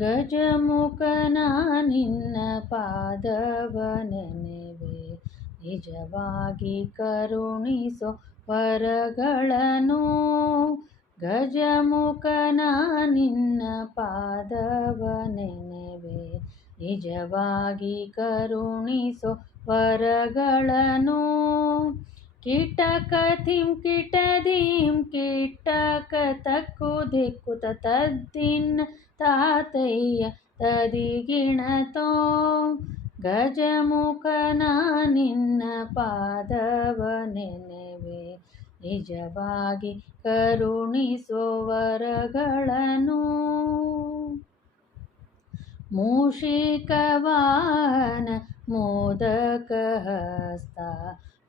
ಗಜಮುಖನ ನಿನ್ನ ಪಾದವ ನೆನೆವೆ, ನಿಜವಾಗಿ ಕರುಣಿಸೋ ವರಗಳನ್ನು. ಗಜಮುಖನ ನಿನ್ನ ಪಾದವ ನೆನೆವೆ, ನಿಜವಾಗಿ ಕರುಣಿಸೋ ವರಗಳನ್ನು. ಕಿಟಕತಿಂ ಕಿಟದೀಂ ಕಿಟಕ ತಕ್ಕು ದಿಕ್ಕುತ ತದ್ದಿನ್ನ ತಾತಯ್ಯ ತದಿಗಿಣತೋ. ಗಜಮುಖನ ನಿನ್ನ ಪಾದವ ನೆನೆವೆ, ನಿಜವಾಗಿ ಕರುಣಿಸೋ ವರಗಳನ್ನು. ಮೂಷಿಕವಾಹನ ಮೋದಕ ಹಸ್ತ,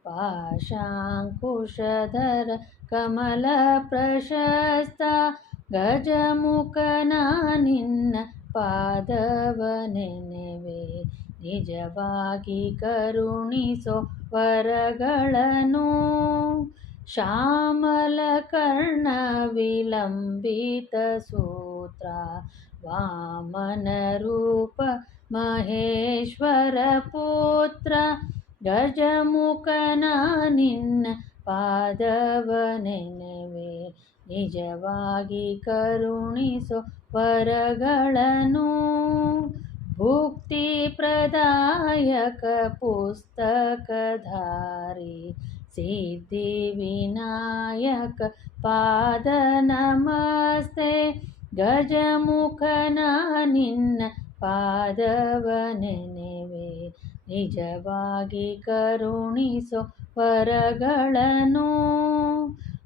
ಪಾಶಾಂಕುಶಧರ ಕಮಲ ಪ್ರಶಸ್ತ. ಗಜಮುಖನ ನಿನ್ನ ಪಾದವ ನೆನೆವೆ, ನಿಜವಾಗಿ ಕರುಣಿಸೋ ವರಗಳನ್ನು. ಶ್ಯಾಮಲ ಕರ್ಣ ವಿಲಂಬಿತ ಸೂತ್ರ, ವಾಮನ ರೂಪ ಮಹೇಶ್ವರ ಪುತ್ರ. ಗಜಮುಖನ ನಿನ್ನ ಪಾದವ ನೆನೆವೆ, ನಿಜವಾಗಿ ಕರುಣಿಸೋ ವರಗಳನ್ನು. ಭುಕ್ತಿ ಪ್ರದಾಯಕ ಪುಸ್ತಕಧಾರಿ, ಸಿದ್ಧಿ ವಿನಾಯಕ ಪಾದ ನಮಸ್ತೆ. ಗಜಮುಖನ ನಿನ್ನ ಪಾದವ ನೆನೆವೆ, ನಿಜವಾಗಿ ಕರುಣಿಸೋ ವರಗಳನ್ನು.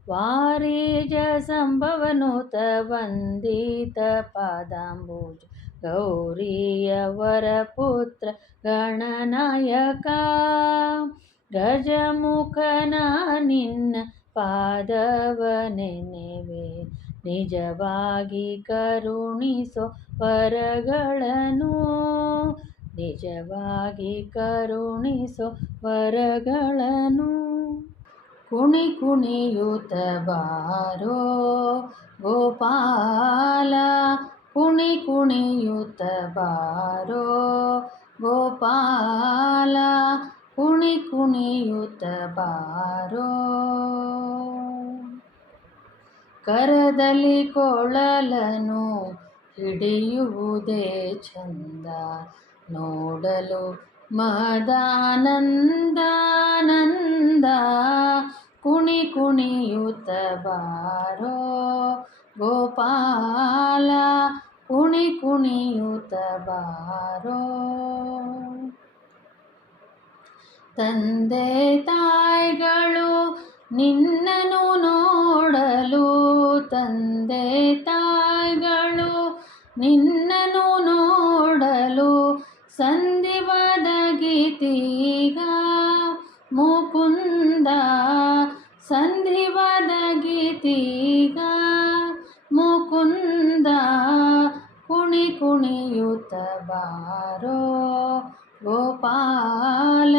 ವಾರಿಜ ಸಂಭವನುತ ವಂದಿತ ಪಾದಾಂಬುಜ, ಗೌರಿಯ ವರಪುತ್ರ ಗಣನಾಯಕ. ಗಜಮುಖನ ನಿನ್ನ ಪಾದವ ನೆನೆವೆ, ನಿಜವಾಗಿ ಕರುಣಿಸೋ ವರಗಳನ್ನು. ನಿಜವಾಗಿ ಕರುಣಿಸೋ ವರಗಳನ್ನು. ಕುಣಿ ಕುಣಿಯುತ್ತ ಬಾರೋ ಗೋಪಾಲ, ಕುಣಿ ಕುಣಿಯುತ್ತ ಬಾರೋ ಗೋಪಾಲ, ಕುಣಿ ಕುಣಿಯುತ್ತ ಬಾರೋ. ಕರದಲ್ಲಿ ಕೊಳಲನು ಹಿಡಿಯುವುದೇ ಚಂದ, ನೋಡಲು ಮದಾನಂದಾನಂದ. ಕುಣಿ ಕುಣಿಯುತ್ತ ಬಾರೋ ಗೋಪಾಲ, ಕುಣಿ ಕುಣಿಯುತ್ತ ಬಾರೋ. ತಂದೆ ತಾಯಿಗಳು ನಿನ್ನನ್ನು ನೋಡಲು, ತಂದೆ ತಾಯಿಗಳು ನಿನ್ನನ್ನು ನೋಡಲು, ಸಂಧಿವಾದ ಗೀತೀಗ ಮುಕುಂದ. ಸಂಧಿವಾದ ಗೀತೀಗ ಮುಕುಂದ, ಕುಣಿ ಕುಣಿಯುತ್ತ ಬಾರೋ ಗೋಪಾಲ,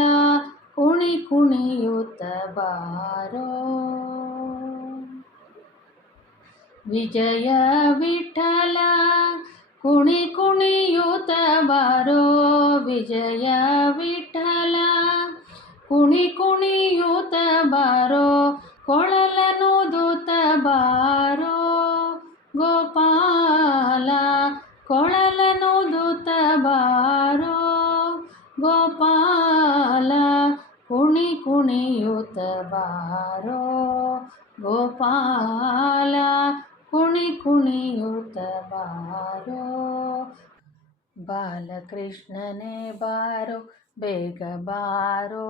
ಕುಣಿ ಕುಣಿಯುತ್ತ ಬಾರೋ. ವಿಜಯ ವಿಠಲ ಕುಣಿ ಕುಣಿಯುತ್ತ ಬಾರೋ, ವಿಜಯ ವಿಠಲ ಕುಣಿ ಕುಣಿಯುತ್ತ ಬಾರೋ. ಕೊಳಲನುದುತ್ತ ಬಾರೋ ಗೋಪಾಲ, ಕೊಳಲನುದುತ್ತ ಬಾರೋ ಗೋಪಾಲ, ಕುಣಿ ಕುಣಿಯುತ್ತ ಬಾರೋ ಗೋಪಾಲ, ಕುಣಿ ಕುಣಿಯುತ್ತ ಬಾರೋ. ಬಾಲಕೃಷ್ಣನೇ ಬಾರೋ ಬೇಗ ಬಾರೋ,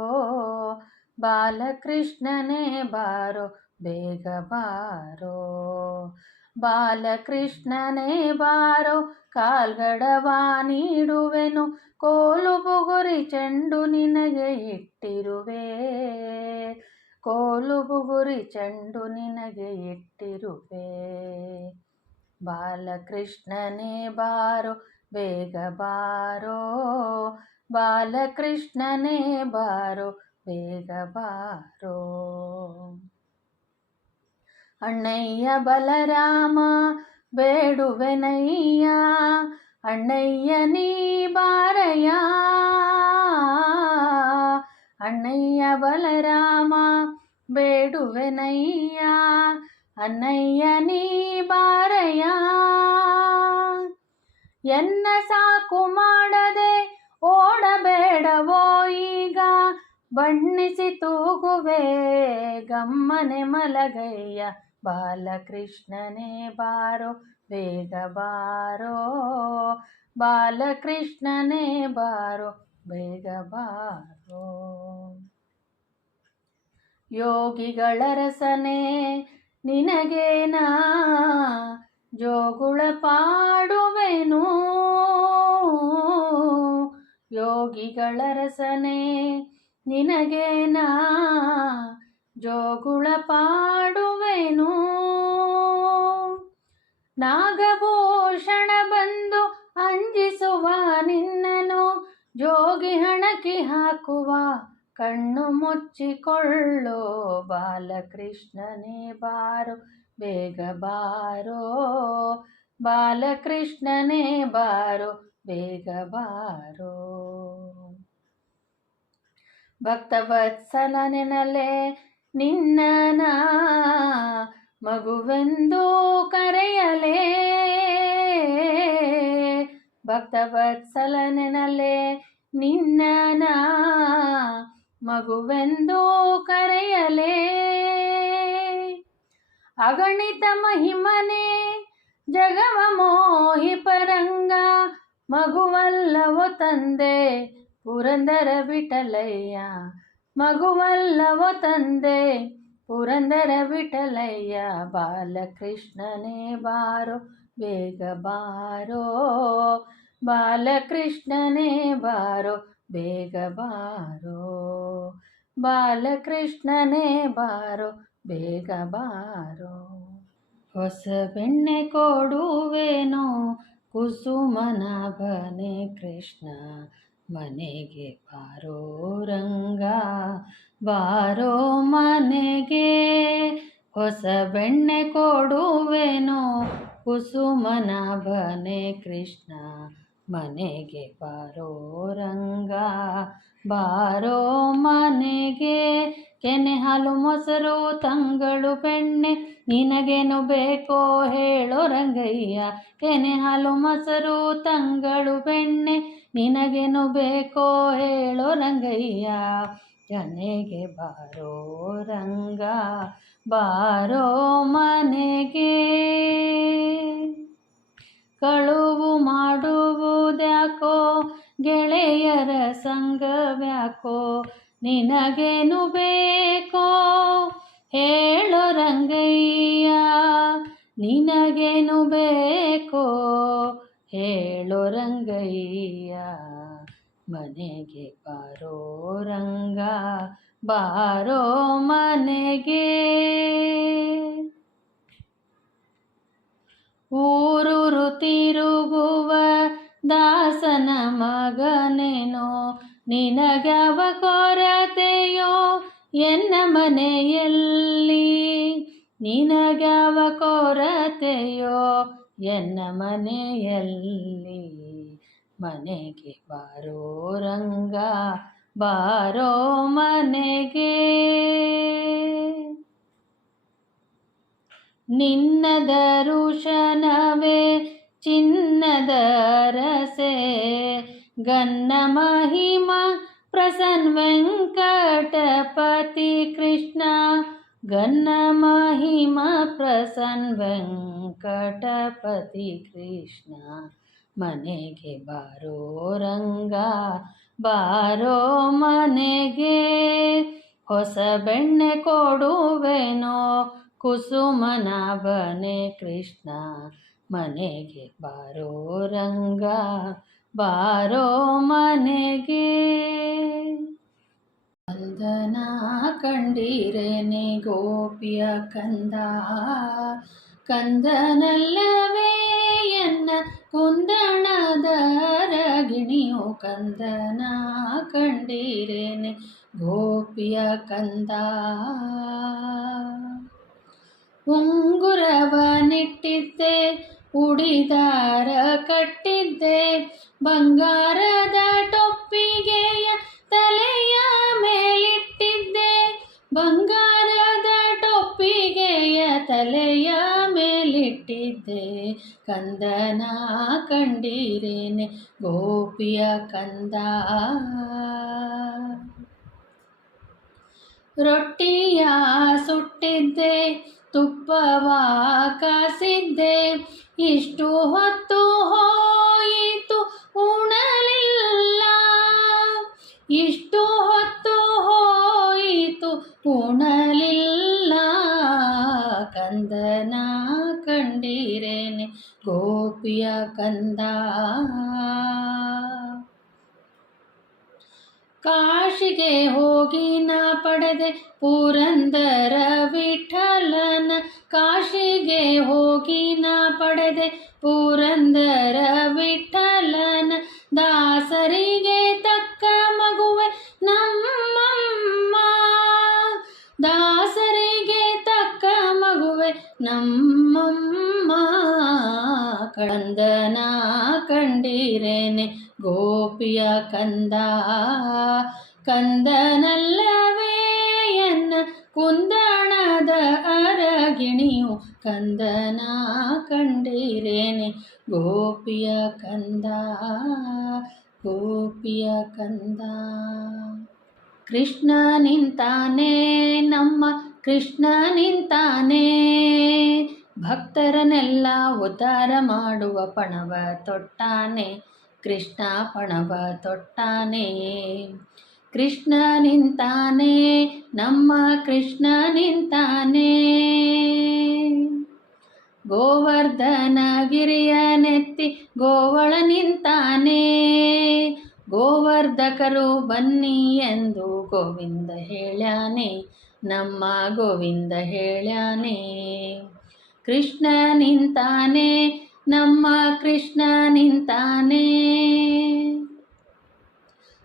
ಬಾಲಕೃಷ್ಣನೇ ಬಾರೋ ಬೇಗ ಬಾರೋ. ಬಾಲಕೃಷ್ಣನೇ ಬಾರೋ ಕಾಲ್ಗಡವ ನೀಡುವೆನು, ಕೋಲು ಬುಗುರಿ ಚೆಂಡು ನಿನಗೆ ಇಟ್ಟಿರುವೆ, ಕೋಲು ಬುಗುರಿ ಚೆಂಡು ನಿನಗೆ ಇಟ್ಟಿರುವೆ. ಬಾಲಕೃಷ್ಣನೇ ಬಾರೋ ಬೇಗ ಬಾರೋ, ಬಾಲಕೃಷ್ಣನೇ ಬಾರೋ ಬೇಗ ಬಾರೋ. ಅಣ್ಣಯ್ಯ ಬಲರಾಮ ಬೇಡುವೆನಯ್ಯ, ಅಣ್ಣಯ್ಯ ನೀ ಬಾರಯ್ಯ ಅಣ್ಣಯ್ಯ ಬಲರಾಮ ಬೇಡುವೆನಯ್ಯ ಅಣ್ಣಯ್ಯ ನೀ ಬಾರಯ್ಯ ಎನ್ನ ಸಾಕು ಮಾಡದೆ ಓಡಬೇಡವೋ ಈಗ ಬಣ್ಣಿಸಿ ತೂಗುವೆ ಗಮ್ಮನೆ ಮಲಗಯ್ಯ ಬಾಲಕೃಷ್ಣನೇ ಬಾರೋ ಬೇಗ ಬಾರೋ ಬಾಲಕೃಷ್ಣನೇ ಬಾರೋ ಬೇಗ ಬಾರೋ ಯೋಗಿಗಳ ರಸನೆ ನಿನಗೇನಾ ಜೋಗುಳ ಪಾಡುವೆನು ಯೋಗಿಗಳ ರಸನೆ ನಿನಗೇನಾ ಜೋಗುಳ ಪಾಡುವೆನು ನಾಗಭೂಷಣ ಬಂದು ಅಂಜಿಸುವ ನಿನ್ನನು ಜೋಗಿ ಹಣಕಿ ಹಾಕುವ ಕಣ್ಣು ಮುಚ್ಚಿಕೊಳ್ಳೋ ಬಾಲಕೃಷ್ಣನೇ ಬಾರೋ ಬೇಗ ಬಾರೋ ಬಾಲಕೃಷ್ಣನೇ ಬಾರೋ ಬೇಗ ಬಾರೋ ಭಕ್ತವತ್ಸಲ ನೆನಲೆ ನಿನ್ನನ ಮಗುವೆಂದು ಕರೆಯಲೇ ಭಕ್ತವತ್ಸಲ ನೆನಲೆ ನಿನ್ನನ ಮಗುವೆಂದು ಕರೆಯಲೇ ಅಗಣಿತ ಮಹಿಮನೆ ಜಗವ ಮೋಹಿ ಪರಂಗ ಮಗುವಲ್ಲವೋ ತಂದೆ ಪುರಂದರ ವಿಠಲಯ್ಯ ಮಗುವಲ್ಲವೋ ತಂದೆ ಪುರಂದರ ವಿಠಲಯ್ಯ ಬಾಲಕೃಷ್ಣನೇ ಬಾರೋ ಬೇಗ ಬಾರೋ ಬಾಲಕೃಷ್ಣನೇ ಬಾರೋ ಬೇಗ ಬಾರೋ ಬಾಲಕೃಷ್ಣನೇ ಬಾರೋ ಬೇಗ ಬಾರೋ ಹೊಸ ಬೆಣ್ಣೆ ಕೊಡುವೆನೋ ಕುಸುಮನಾಭನೇ ಕೃಷ್ಣ ಮನೆಗೆ ಬಾರೋ ರಂಗ ಬಾರೋ ಮನೆಗೆ ಹೊಸ ಬೆಣ್ಣೆ ಕೊಡುವೆನೋ ಕುಸುಮನಾಭನೇ ಕೃಷ್ಣ ಮನೆಗೆ ಬಾರೋ ರಂಗ ಬಾರೋ ಮನೆಗೆ ಕೆನೆ ಹಾಲು ಮೊಸರು ತಂಗಳು ಬೆಣ್ಣೆ ನಿನಗೇನು ಬೇಕೋ ಹೇಳೋ ರಂಗಯ್ಯ ಕೆನೆ ಹಾಲು ಮೊಸರು ತಂಗಳು ಬೆಣ್ಣೆ ನಿನಗೇನು ಬೇಕೋ ಹೇಳೋ ರಂಗಯ್ಯ ಮನೆಗೆ ಬಾರೋ ರಂಗ ಬಾರೋ ಮನೆಗೆ ಕಳುವು ಮಾಡುವುದ್ಯಾಕೋ ಗೆಳೆಯರ ಸಂಗವ್ಯಾಕೋ ನಿನಗೇನು ಬೇಕೋ ಹೇಳೋ ರಂಗಯ್ಯ ನಿನಗೇನು ಬೇಕೋ ಹೇಳೋ ರಂಗಯ್ಯ ಮನೆಗೆ ಬಾರೋ ರಂಗ ಬಾರೋ ಮನೆಗೆ ಊರೂರು ತಿರುಗುವ ದಾಸನ ಮಗನೇನೋ ನಿನಗ್ಯಾವ ಕೊರತೆಯೋ ಎನ್ನ ಮನೆಯಲ್ಲಿ ನಿನಗ್ಯಾವ ಕೊರತೆಯೋ ಎನ್ನ ಮನೆಯಲ್ಲಿ ಮನೆಗೆ ಬಾರೋ ರಂಗ ಬಾರೋ ಮನೆಗೆ ನಿನ್ನ ದರುಶನವೇ ಚಿನ್ನದ ರಸೆ ಗನ್ನ ಮಹಿಮ ಪ್ರಸನ್ನ ವೆಂಕಟಪತಿ ಕೃಷ್ಣ ಗನ್ನ ಮಹಿಮ ಪ್ರಸನ್ನ ವೆಂಕಟಪತಿ ಕೃಷ್ಣ ಮನೆಗೆ ಬಾರೋ ರಂಗ ಬಾರೋ ಮನೆಗೆ ಹೊಸ ಬೆಣ್ಣೆ ಕೊಡುವೆನೋ ಕುಸುಮನಾಭನೇ ಕೃಷ್ಣ ಮನೆಗೆ ಬಾರೋ ರಂಗ ಬಾರೋ ಮನೆಗೆ ಕಂದನ ಕಂಡಿರೇನೆ ಗೋಪಿಯ ಕಂದ ಕಂದನಲ್ಲವೇ ಎನ್ನ ಕುಂದಣದ ರಗಿಣಿಯೋ ಕಂದನ ಕಂಡಿರೇನೆ ಗೋಪಿಯ ಕಂದ ಉಂಗುರವನಿಟ್ಟಿದ್ದೆ ಉಡಿದಾರ ಕಟ್ಟಿದ್ದೆ ಬಂಗಾರದ ಟೊಪ್ಪಿಗೆಯ ತಲೆಯ ಮೇಲಿಟ್ಟಿದ್ದೆ ಬಂಗಾರದ ಟೊಪ್ಪಿಗೆಯ ತಲೆಯ ಮೇಲಿಟ್ಟಿದ್ದೆ ಕಂದನ ಕಂಡಿರೇನೆ ಗೋಪಿಯ ಕಂದ ರೊಟ್ಟಿಯ ಸುಟ್ಟಿದ್ದೆ ತುಪ್ಪವ ಕಾಸಿದ್ದೆ ಇಷ್ಟು ಹೊತ್ತು ಹೋಯಿತು ಉಣಲಿಲ್ಲ ಇಷ್ಟು ಹೊತ್ತು ಹೋಯಿತು ಉಣಲಿಲ್ಲ ಕಂದನ ಕಂಡಿರೇನೆ ಗೋಪಿಯ ಕಂದ ಕಾಶಿಗೆ ಹೋಗಿ ನಾ ಪಡೆದೆ ಪುರಂದರ ವಿಠಲನ ಕಾಶಿಗೆ ಹೋಗಿ ನಾ ಪಡೆದೆ ಪುರಂದರ ವಿಠಲನ ದಾಸರಿಗೆ ತಕ್ಕ ಮಗುವೆ ನಮ್ಮಮ್ಮ ದಾಸರಿಗೆ ತಕ್ಕ ಮಗುವೆ ನಮ್ಮಮ್ಮ ಕಂದನ ಕಂಡಿರೇನೆ ಗೋಪಿಯ ಕಂದ ಕಂದನಲ್ಲವೇ ಎನ್ನ ಕುಂದಣದ ಅರಗಿಣಿಯು ಕಂದನ ಕಂಡಿರೇನೆ ಗೋಪಿಯ ಕಂದ ಗೋಪಿಯ ಕಂದ ಕೃಷ್ಣ ನಿಂತಾನೆ ನಮ್ಮ ಕೃಷ್ಣ ನಿಂತಾನೆ ಭಕ್ತರನ್ನೆಲ್ಲ ಉದ್ಧಾರ ಮಾಡುವ ಪಣವ ತೊಟ್ಟಾನೆ ಕೃಷ್ಣ ಪಣವ ತೊಟ್ಟಾನೆ ಕೃಷ್ಣ ನಿಂತಾನೆ ನಮ್ಮ ಕೃಷ್ಣ ನಿಂತಾನೆ ಗೋವರ್ಧನ ಗಿರಿಯ ನೆತ್ತಿ ಗೋವಳ ನಿಂತಾನೆ ಗೋವರ್ಧಕರು ಬನ್ನಿ ಎಂದು ಗೋವಿಂದ ಹೇಳ್ಯಾನೆ ನಮ್ಮ ಗೋವಿಂದ ಹೇಳ್ಯಾನೆ ಕೃಷ್ಣ ನಿಂತಾನೆ ನಮ್ಮ ಕೃಷ್ಣ ನಿಂತಾನೆ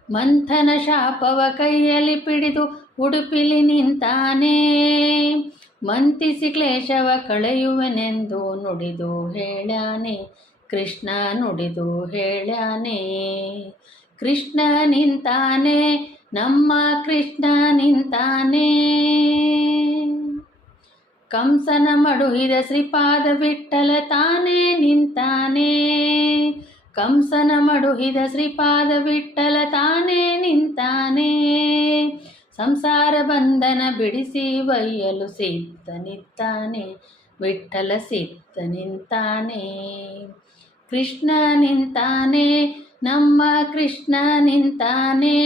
ಮಂಥನ ಶಾಪವ ಕೈಯಲ್ಲಿ ಪಿಡಿದು ಉಡುಪಿಲಿ ನಿಂತಾನೆ ಮಂತಿಸಿ ಕ್ಲೇಶವ ಕಳೆಯುವನೆಂದು ನುಡಿದು ಹೇಳ್ಯಾನೆ ಕೃಷ್ಣ ನುಡಿದು ಹೇಳ್ಯಾನೆ ಕೃಷ್ಣ ನಿಂತಾನೆ ನಮ್ಮ ಕೃಷ್ಣ ನಿಂತಾನೆ ಕಂಸನ ಮಡುಹಿದ ಶ್ರೀಪಾದ ವಿಠ್ಠಲ ತಾನೇ ನಿಂತಾನೆ ಕಂಸನ ಮಡುಹಿದ ಶ್ರೀಪಾದ ವಿಠ್ಠಲ ತಾನೇ ನಿಂತಾನೆ ಸಂಸಾರ ಬಂಧನ ಬಿಡಿಸಿ ಒಯ್ಯಲು ಸಿದ್ಧ ನಿಂತಾನೆ ವಿಠ್ಠಲ ಸಿದ್ಧ ನಿಂತಾನೆ ಕೃಷ್ಣ ನಿಂತಾನೆ ನಮ್ಮ ಕೃಷ್ಣ ನಿಂತಾನೆ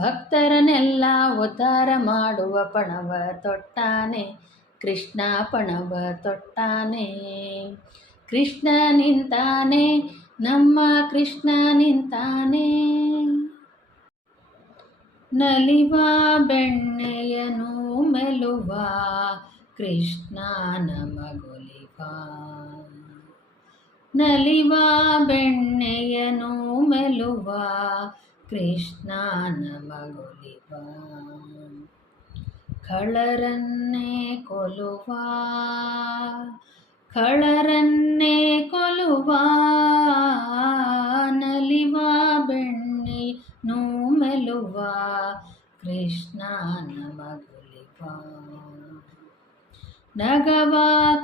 ಭಕ್ತರನ್ನೆಲ್ಲ ಉದ್ಧಾರ ಮಾಡುವ ಪಣವ ತೊಟ್ಟಾನೆ ಕೃಷ್ಣ ಪಣವ ತೊಟ್ಟಾನೆ ಕೃಷ್ಣ ನಿಂತಾನೆ ನಮ್ಮ ಕೃಷ್ಣ ನಿಂತಾನೆ ನಲಿವ ಬೆಣ್ಣೆಯನು ಮೆಲುವ ಕೃಷ್ಣ ನಮಗೊಲಿವ ನಲಿವ ಬೆಣ್ಣೆಯನು ಮೆಲುವ ಕೃಷ್ಣ ನಮಗೊಲಿವ ಖಳರನ್ನೇ ಕೊಲುವ ಖಳರನ್ನೇ ಕೊಲುವ ನಲಿವ ಬೆಣ್ಣೆಯನು ಮೆಲುವ ಕೃಷ್ಣ ನಮಗೊಲಿವ ನಗವ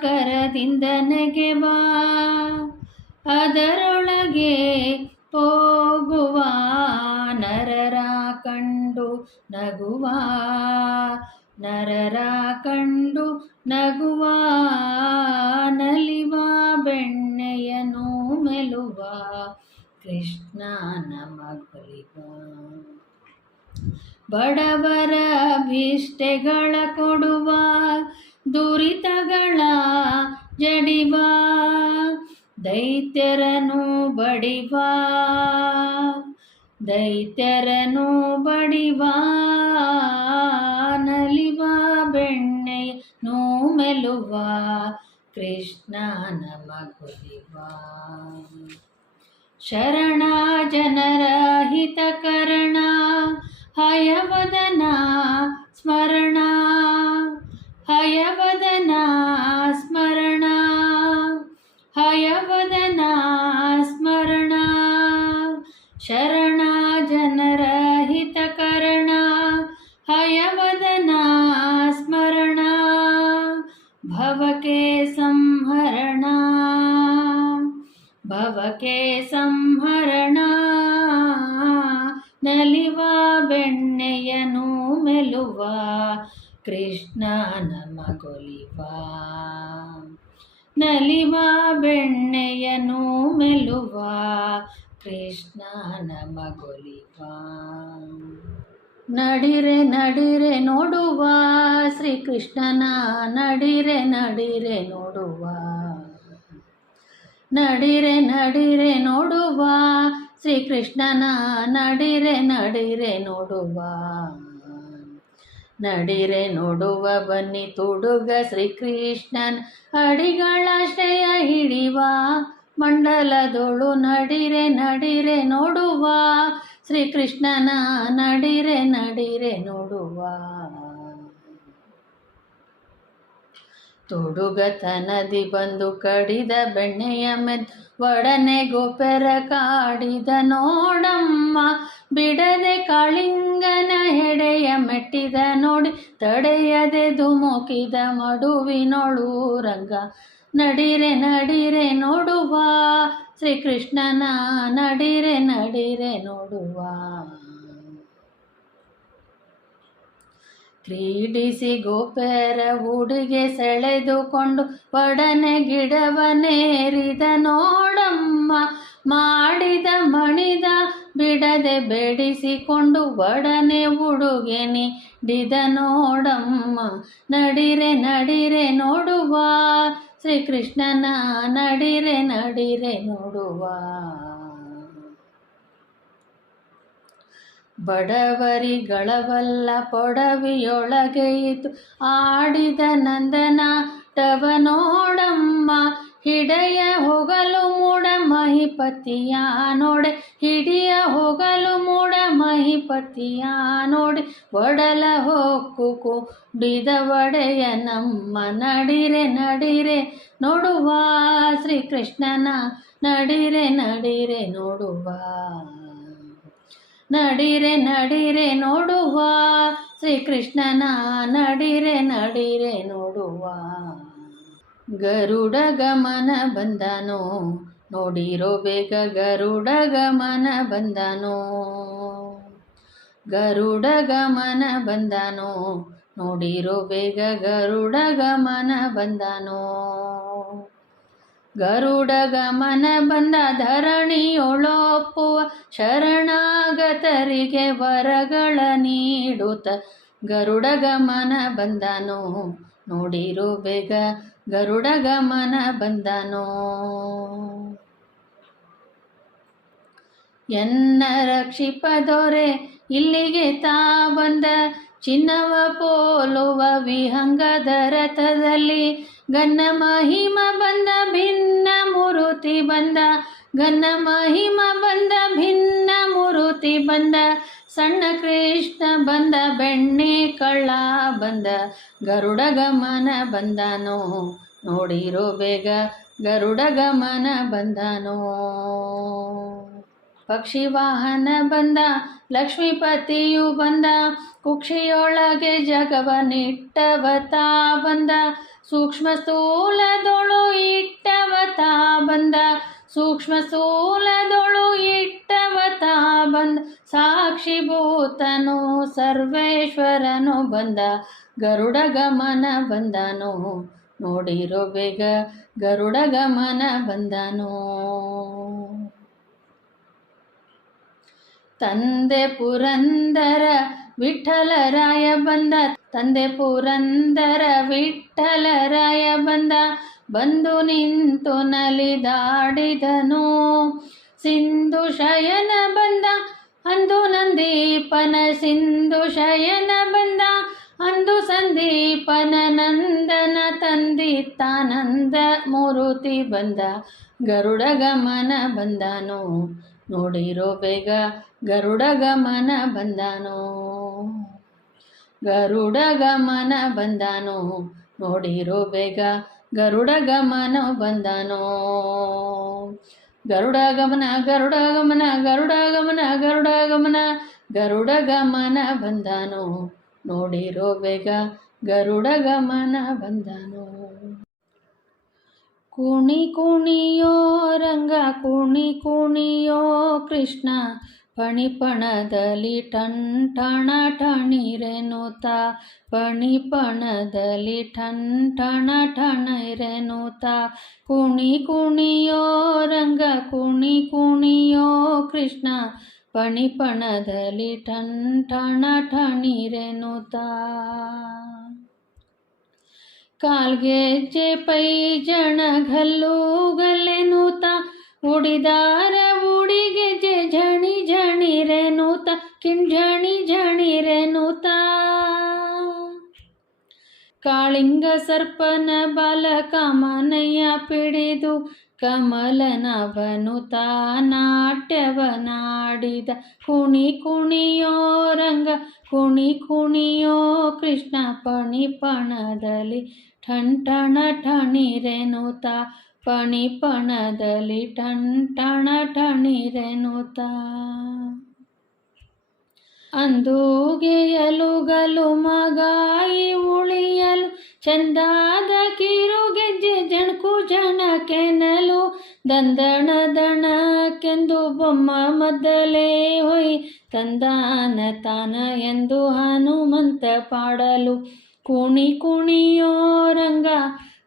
ಕರದಿಂದ ನೆಗೆವ ಅದರೊಳಗೆ ಹೋಗುವ ನರರ ಕಂಡು ನಗುವ ನರರ ಕಂಡು ನಗುವ ನಲಿವ ಬೆಣ್ಣೆಯನು ಮೆಲುವ ಕೃಷ್ಣ ನಮಗೊಲಿವ ಬಡವರ ಅಭಿಷ್ಟೆಗಳ ಕೊಡುವ ದುರಿತಗಳ ಜಡಿವ ದೈತ್ಯರನು ಬಡಿವ ದೈತ್ಯರನು ಬಡಿವ ನಲಿವ ಬೆಣ್ಣೆಯನು ಮೆಲುವ ಕೃಷ್ಣ ನಮಗೊಲಿವ ಶರಣ ಜನರ ಹಿತಕರಣ ಹಯವದನ ಸ್ಮರಣ ಹಯವದನ ಸ್ಮರಣ ಭವಕ್ಕೆ ಸಂಹರಣ ನಲಿವ ಬೆಣ್ಣೆಯನು ಮೆಲುವ ಕೃಷ್ಣ ನಮಗೊಲಿವ ನಲಿವ ಬೆಣ್ಣೆಯನು ಮೆಲುವ ಕೃಷ್ಣ ನಮಗೊಲಿವ ನಡಿರೆ ನಡಿರೆ ನೋಡುವ ಶ್ರೀಕೃಷ್ಣನ ನಡಿರೆ ನಡಿರೆ ನೋಡುವ ನಡಿರೆ ನಡಿರೆ ನೋಡುವ ಶ್ರೀಕೃಷ್ಣನ ನಡಿರೆ ನಡಿರೆ ನೋಡುವ ನಡಿರೆ ನೋಡುವ ಬನ್ನಿ ತುಡುಗ ಶ್ರೀಕೃಷ್ಣನ ಅಡಿಗಳಾಶ್ರಯ ಹಿಡಿವ ಮಂಡಲದೊಳು ನಡಿರೆ ನಡಿರೆ ನೋಡುವ ಶ್ರೀಕೃಷ್ಣನ ನಡಿರೆ ನಡಿರೆ ನೋಡುವ ತುಡುಗತನದಿ ಬಂದು ಕಡಿದ ಬೆಣ್ಣೆಯ ಮೆದ್ದು ಒಡನೆ ಗೋಪೆರ ಕಾಡಿದ ನೋಡಮ್ಮ ಬಿಡದೆ ಕಾಳಿಂಗನ ಹೆಡೆಯ ಮೆಟ್ಟಿದ ನೋಡಿ ತಡೆಯದೆ ಧುಮುಕಿದ ಮಡುವಿನೊಳು ರಂಗ ನಡಿರೆ ನಡಿರೆ ನೋಡುವ ಶ್ರೀಕೃಷ್ಣನ ನಡಿರೆ ನಡಿರೆ ನೋಡುವ ಕ್ರೀಡಿಸಿ ಗೋಪೆರ ಹುಡುಗೆ ಸೆಳೆದುಕೊಂಡು ಒಡನೆ ಗಿಡವನೇರಿದ ನೋಡಮ್ಮ ಮಾಡಿದ ಮಣಿದ ಬಿಡದೆ ಬೇಡಿಸಿಕೊಂಡು ಒಡನೆ ಹುಡುಗೆ ನೀಡಿದ ನೋಡಮ್ಮ ನಡಿರೆ ನಡಿರೆ ನೋಡುವ ಶ್ರೀಕೃಷ್ಣನ ನಡಿರೆ ನಡಿರೆ ನೋಡುವ ಬಡವರಿಗಳವಲ್ಲ ಪೊಡವಿಯೊಳಗೆ ಇದ್ದು ಆಡಿದ ನಂದನಾಟವ ನೋಡಮ್ಮ ಹಿಡಿಯ ಹೋಗಲು ಮೂಡ ಮಹಿಪತಿಯ ನೋಡೆ ಹಿಡಿಯ ಹೋಗಲು ಮೂಡ ಮಹಿಪತಿಯ ನೋಡಿ ಒಡಲ ಹೊಕ್ಕು ಕುಡಿದ ಒಡೆಯ ನಮ್ಮ ನಡಿರೆ ನಡಿರೆ ನೋಡುವ ಶ್ರೀಕೃಷ್ಣನ ನಡಿರೆ ನಡಿರೆ ನೋಡುವ ನಡಿರೆ ನಡಿರೆ ನೋಡುವ ಶ್ರೀಕೃಷ್ಣನ ನಡಿರೆ ನಡಿರೆ ನೋಡುವ ಗರುಡ ಗಮನ ಬಂದನೋ ನೋಡಿರೋ ಬೇಗ ಗರುಡ ಗಮನ ಬಂದನೋ ಗರುಡ ಗಮನ ಬಂದನೋ ನೋಡಿರೋ ಬೇಗ ಗರುಡ ಗಮನ ಬಂದನೋ ಗರುಡ ಗಮನ ಬಂದ ಧರಣಿಯೊಳೊಪ್ಪುವ ಶರಣಾಗತರಿಗೆ ವರಗಳ ನೀಡುತ್ತ ಗರುಡ ಗಮನ ಬಂದನೋ ನೋಡಿರೋ ಬೇಗ ಗರುಡ ಗಮನ ಬಂದನೋ ಎನ್ನ ರಕ್ಷಿಪದೊರೆ ಇಲ್ಲಿಗೆ ತಾ ಬಂದ ಚಿನ್ನವ ಪೋಲುವ ವಿಹಂಗದ ರಥದಲ್ಲಿ ಗನ್ನ ಮಹಿಮ ಬಂದ ಭಿನ್ನ ಮುರುತಿ ಬಂದ ಗನ್ನ ಮಹಿಮ ಬಂದ ಭಿನ್ನ ಮುರುತಿ ಬಂದ ಸಣ್ಣ ಕೃಷ್ಣ ಬಂದ ಬೆಣ್ಣೆ ಕಳ್ಳ ಬಂದ ಗರುಡ ಗಮನ ಬಂದನೋ ನೋಡಿರೋ ಬೇಗ ಗರುಡ ಗಮನ ಬಂದನೋ ಪಕ್ಷಿ ವಾಹನ ಬಂದ ಲಕ್ಷ್ಮೀಪತಿಯು ಬಂದ ಕುಕ್ಷಿಯೊಳಗೆ ಜಗವನಿಟ್ಟವತಾ ಬಂದ ಸೂಕ್ಷ್ಮ ಸ್ಥೂಲದೊಳು ಇಟ್ಟವತಾ ಬಂದ ಸೂಕ್ಷ್ಮ ಸ್ಥೂಲದೊಳು ಇಟ್ಟವತಾ ಬಂದ ಸಾಕ್ಷಿಭೂತನು ಸರ್ವೇಶ್ವರನು ಬಂದ ಗರುಡ ಗಮನ ಬಂದನೋ ನೋಡಿರೋ ಬೇಗ ಗರುಡ ಗಮನ ಬಂದನೋ ತಂದೆ ಪುರಂದರ ವಿಠಲರಾಯ ಬಂದ ತಂದೆ ಪುರಂದರ ವಿಠಲರಾಯ ಬಂದ ಬಂದು ನಿಂತು ನಲಿದಾಡಿದನು ಸಿಂಧು ಶಯನ ಬಂದ ಅಂದು ನಂದೀಪನ ಸಿಂಧು ಶಯನ ಬಂದ ಅಂದು ಸಂದೀಪನ ನಂದನ ತಂದಿತ್ತಾನಂದ ಮೂರುತಿ ಬಂದ ಗರುಡ ಗಮನ ಬಂದನೋ ನೋಡಿರೋ ಬೇಗ ಗರುಡ ಗಮನ ಬಂದನೋ ಗರುಡ ಗಮನ ಬಂದನೋ ನೋಡಿರೋ ಬೇಗ ಗರುಡ ಗಮನ ಬಂದನೋ ಗರುಡ ಗಮನ ಗರುಡ ಗಮನ ಗರುಡ ಗಮನ ಗರುಡ ಗಮನ ಗರುಡ ಗಮನ ಬಂದನೋ ನೋಡಿರೋ ಬೇಗ ಗರುಡ ಗಮನ ಬಂದನೋ ಕುಣಿ ಕುಣಿಯೋ ರಂಗ ಕುಣಿ ಕುಣಿಯೋ ಕೃಷ್ಣ ಪಣಿಪಣದಲ್ಲಿ ಟಣ ಟಣಿರೆನುತ ಪಣಿಪಣದಲ್ಲಿ ಟಣ ಟಣಿರೆನುತ ಕುಣಿ ಕುಣಿಯೋ ರಂಗ ಕುಣಿ ಕುಣಿಯೋ ಕೃಷ್ಣ ಪಣಿಪಣದಲ್ಲಿ ಟಣ ಟಣಿರೆನುತ ಕಾಲ್ಗೆಜ್ಜೆ ಪೈಜಣ ಗಲ್ಲುಗಲ್ಲೆನುತ ಉಡಿದಾರ ಉಡಿಗೆಜ್ಜೆ ಝಣಿ ಝಣಿರೆನುತ ಕಿಂಝಣಿ ಝಣಿರೆನುತ ಕಾಳಿಂಗ ಸರ್ಪನ ಬಾಲ ಕಾಮನಯ್ಯ ಪಿಡಿದು ಕಮಲನವನುತ ನಾಟ್ಯವನಾಡಿದ ಕುಣಿ ಕುಣಿಯೋ ರಂಗ ಕುಣಿ ಕುಣಿಯೋ ಕೃಷ್ಣ ಪಣಿಪಣದಲ್ಲಿ ಟಣ ಟಣಿರೆನುತ ಪಣಿಪಣದಲ್ಲಿ ಟಣ ಟಣಿರೆನುತ ಅಂದೂಗೆ ಎಲುಗಲು ಮಗಾಯಿ ಉಳಿಯಲು ಚಂದಾದ ಕಿರುಗೆಜ್ಜೆ ಜಣಕು ಜಣಕೆನಲು ದಂದಣ ದಣಕ್ಕೆಂದು ಬೊಮ್ಮ ಮದ್ದಲೇ ಹೊಯ್ ತಂದಾನ ತಾನ ಎಂದು ಹನುಮಂತ ಪಾಡಲು ಕುಣಿ ಕುಣಿಯೋ ರಂಗ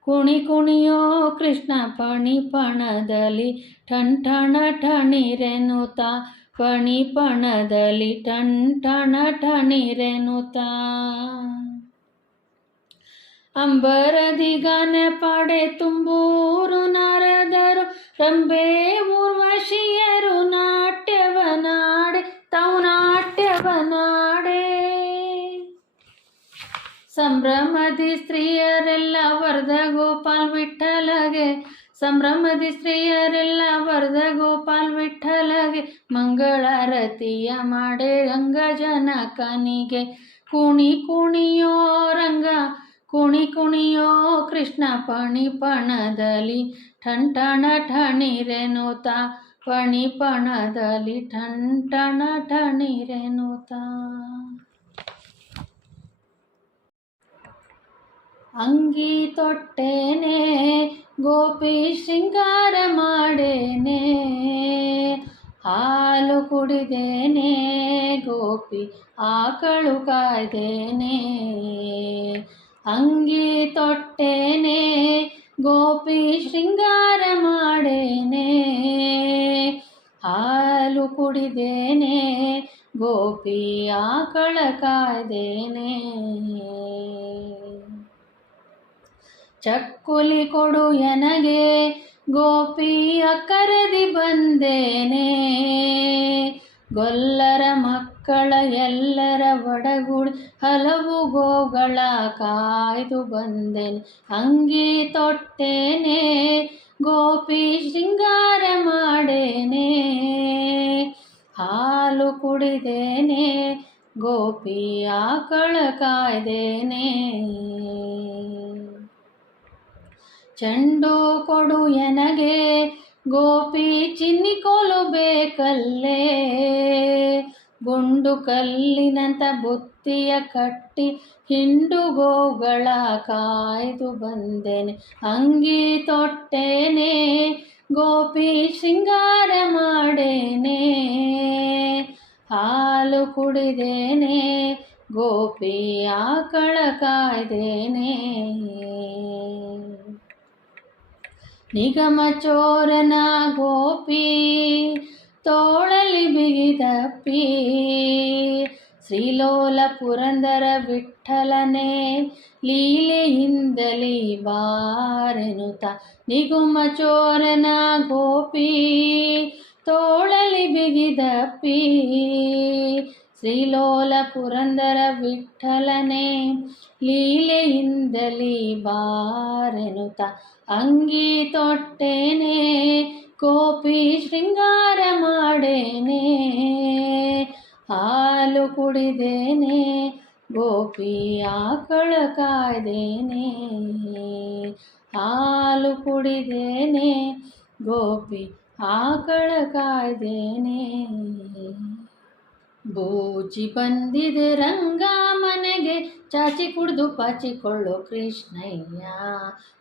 ಕುಣಿ ಕುಣಿಯೋ ಕೃಷ್ಣ ಪಣಿಪಣದಲ್ಲಿ ಟಣ ಟಣಿರೆನುತ ಪಣಿಪಣದಲ್ಲಿ ಟಣ ಟಣಿರೆನುತ ಅಂಬರದಿ ಗಾನ ಪಾಡೆ ತುಂಬೂರು ನಾರದರು ರಂಬೆ ಊರ್ವಶಿಯರು ನಾಟ್ಯವನಾಡೆ ತಾವು ನಾಟ್ಯವನಾಡೆ ಸಂಭ್ರಮದಿ ಸ್ತ್ರೀಯರೆಲ್ಲ ವರದ ಗೋಪಾಲ್ ವಿಠ್ಠಲಗೆ ಸಂಭ್ರಮದಿ ಸ್ತ್ರೀಯರೆಲ್ಲ ವರದ ಗೋಪಾಲ್ ವಿಠ್ಠಲಗೆ ಮಂಗಳಾರತಿಯ ಮಾಡೆ ರಂಗ ಜನಕನಿಗೆ ಕುಣಿ ಕುಣಿಯೋ ರಂಗ ಕುಣಿ ಕುಣಿಯೋ ಕೃಷ್ಣ ಪಣಿಪಣದಲ್ಲಿ ಟಣ ಟಣಿರೆನುತ ಪಣಿಪಣದಲ್ಲಿ ಟಣ ಟಣಿರೆನುತ ಅಂಗಿ ತೊಟ್ಟೇನೆ ಗೋಪಿ ಶೃಂಗಾರ ಮಾಡೇನೆ ಹಾಲು ಕುಡಿದೇನೆ ಗೋಪಿ ಆಕಳು ಕಾಯ್ದೇನೆ ಅಂಗಿ ತೊಟ್ಟೇನೆ ಗೋಪಿ ಶೃಂಗಾರ ಮಾಡೇನೆ ಹಾಲು ಕುಡಿದೇನೆ ಗೋಪಿ ಆಕಳ ಕಾಯ್ದೇನೆ ಚಕ್ಕುಲಿ ಕೊಡು ಎನಗೆ ಗೋಪಿ ಅಕ್ಕರದಿ ಬಂದೇನೆ ಗೊಲ್ಲರ ಮಕ್ಕಳ ಎಲ್ಲರ ಒಡಗೂಡಿ ಹಲವು ಗೋಗಳ ಕಾಯ್ದು ಬಂದೇನೆ ಅಂಗಿ ತೊಟ್ಟೇನೆ ಗೋಪಿ ಶೃಂಗಾರ ಮಾಡೇನೆ ಹಾಲು ಕುಡಿದೇನೆ ಗೋಪಿ ಆಕಳ ಕಾಯ್ದೇನೆ ಚೆಂಡು ಕೊಡು ಎನಗೆ ಗೋಪಿ ಚಿನ್ನಿಕೋಲು ಬೇಕಲ್ಲೇ ಗುಂಡು ಕಲ್ಲಿನಂತ ಬುತ್ತಿಯ ಕಟ್ಟಿ ಹಿಂಡು ಗೋಗಳ ಕಾಯ್ದು ಬಂದೇನೆ ಅಂಗಿ ತೊಟ್ಟೇನೆ ಗೋಪಿ ಶೃಂಗಾರ ಮಾಡೇನೆ ಹಾಲು ಕುಡಿದೇನೆ ಗೋಪಿ ಆಕಳ ಕಾಯ್ದೇನೆ ನಿಗಮ ಚೋರನ ಗೋಪಿ ತೋಳಲಿ ಬಿಗಿದಪ್ಪಿ ಶ್ರೀಲೋಲ ಪುರಂದರ ವಿಠ್ಠಲನೆ ಲೀಲೆಯಿಂದಲಿ ಬಾರೆನುತ ನಿಗುಮ ಚೋರನ ಗೋಪಿ ತೋಳಲಿ ಬಿಗಿದಪ್ಪಿ ಶ್ರೀಲೋಲ ಪುರಂದರ ವಿಠ್ಠಲನೆ ಲೀಲೆಯಿಂದಲಿ ಬಾರೆನುತ ಅಂಗಿ ತೊಟ್ಟೇನೆ ಗೋಪಿ ಶೃಂಗಾರ ಮಾಡೇನೆ ಹಾಲು ಕುಡಿದೇನೆ ಗೋಪಿ ಆಕಳ ಕಾಯ್ದೇನೆ ಹಾಲು ಕುಡಿದೇನೆ ಗೋಪಿ ಆಕಳ ಕಾಯ್ದೇನೆ. ಬೂಚಿ ಬಂದಿದೆ ರಂಗ ಮನೆಗೆ, ಚಾಚಿ ಕುಡ್ದು ಪಾಚಿಕೊಳ್ಳೋ ಕೃಷ್ಣಯ್ಯ.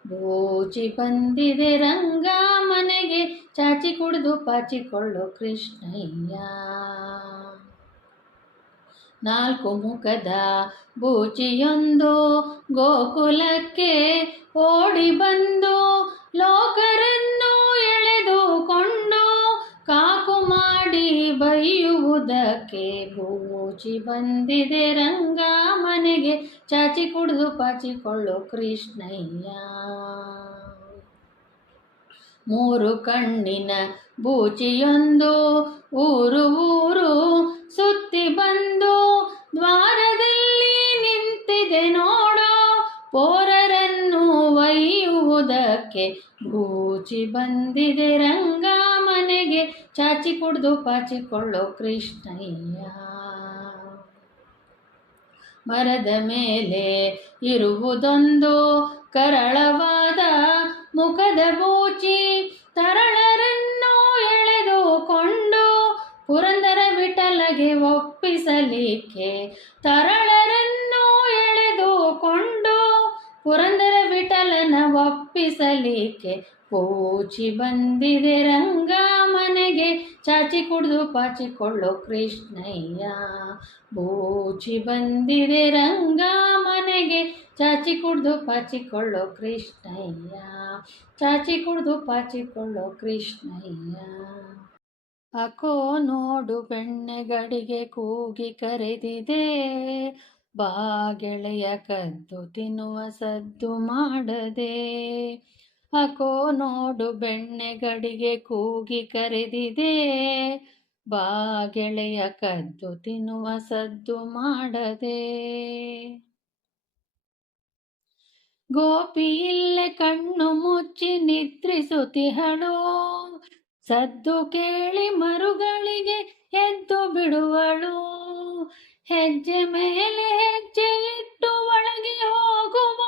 ಬೂಚಿ ಬಂದಿದೆ ರಂಗ ಮನೆಗೆ, ಚಾಚಿ ಕುಡ್ದು ಪಾಚಿಕೊಳ್ಳೋ ಕೃಷ್ಣಯ್ಯ. ನಾಲ್ಕು ಮುಖದ ಬೂಚಿಯೊಂದು ಗೋಕುಲಕ್ಕೆ ಓಡಿ ಬಂದು, ಲೋಕರನ್ನು ಎಳೆದುಕೊಂಡು ಕಾಕು ಮಾಡಿ ಬೈಯುವುದಕ್ಕೆ. ಬೂಚಿ ಬಂದಿದೆ ರಂಗ ಮನೆಗೆ, ಚಾಚಿ ಕುಡ್ದು ಪಾಚಿಕೊಳ್ಳೋ ಕೃಷ್ಣಯ್ಯ. ಮೂರು ಕಣ್ಣಿನ ಬೂಚಿಯೊಂದು ಊರು ಊರು ಸುತ್ತಿ ಬಂದು, ದ್ವಾರದಲ್ಲಿ ನಿಂತಿದೆ ನೋಡೋ ಪೋರರನ್ನು ಒಯ್ಯುವುದಕ್ಕೆ. ಬೂಚಿ ಬಂದಿದೆ ರಂಗ ಮನೆಗೆ, ಚಾಚಿ ಕುಡ್ದು ಪಾಚಿಕೊಳ್ಳೋ ಕೃಷ್ಣಯ್ಯ. ಮರದ ಮೇಲೆ ಇರುವುದೊಂದು ಕರಳವಾದ ಮುಖದ ಬೂಚಿ, ತರಳರನ್ನು ಎಳೆದುಕೊಂಡು ಪುರಂದರ ವಿಠಲಗೆ ಒಪ್ಪಿಸಲಿಕ್ಕೆ. ತರಳರನ್ನು ಎಳೆದುಕೊಂಡು ಪುರಂದರ ವಿಠಲನ ಒಪ್ಪಿಸಲಿಕ್ಕೆ. ಬೂಚಿ ಬಂದಿದೆ ರಂಗ ಮನೆಗೆ, ಚಾಚಿ ಕುಡ್ದು ಪಾಚಿಕೊಳ್ಳೋ ಕೃಷ್ಣಯ್ಯ. ಬೂಚಿ ಬಂದಿದೆ ರಂಗ ಮನೆಗೆ, ಚಾಚಿ ಕುಡ್ದು ಪಾಚಿಕೊಳ್ಳೋ ಕೃಷ್ಣಯ್ಯ. ಚಾಚಿ ಕುಡ್ದು ಪಾಚಿಕೊಳ್ಳೋ ಕೃಷ್ಣಯ್ಯ. ಅಕೋ ನೋಡು ಬೆಣ್ಣೆಗಡಿಗೆ ಕೂಗಿ ಕರೆದಿದೆ, ಬಾ ಗೆಳೆಯ ಕದ್ದು ತಿನ್ನುವ ಸದ್ದು ಮಾಡದೆ. ಅಕೋ ನೋಡು ಬೆಣ್ಣೆಗಡಿಗೆ ಕೂಗಿ ಕರೆದಿದೆ, ಬಾ ಗೆಳೆಯ ಕದ್ದು ತಿನ್ನುವ ಸದ್ದು ಮಾಡದೆ. ಗೋಪಿ ಇಲ್ಲೇ ಕಣ್ಣು ಮುಚ್ಚಿ ನಿದ್ರಿಸುತ್ತಿಹಳು, ಸದ್ದು ಕೇಳಿ ಮರುಗಳಿಗೆ ಎದ್ದು ಬಿಡುವಳು. ಹೆಜ್ಜೆ ಮೇಲೆ ಹೆಜ್ಜೆ ಇಟ್ಟು ಒಳಗೆ ಹೋಗುವ,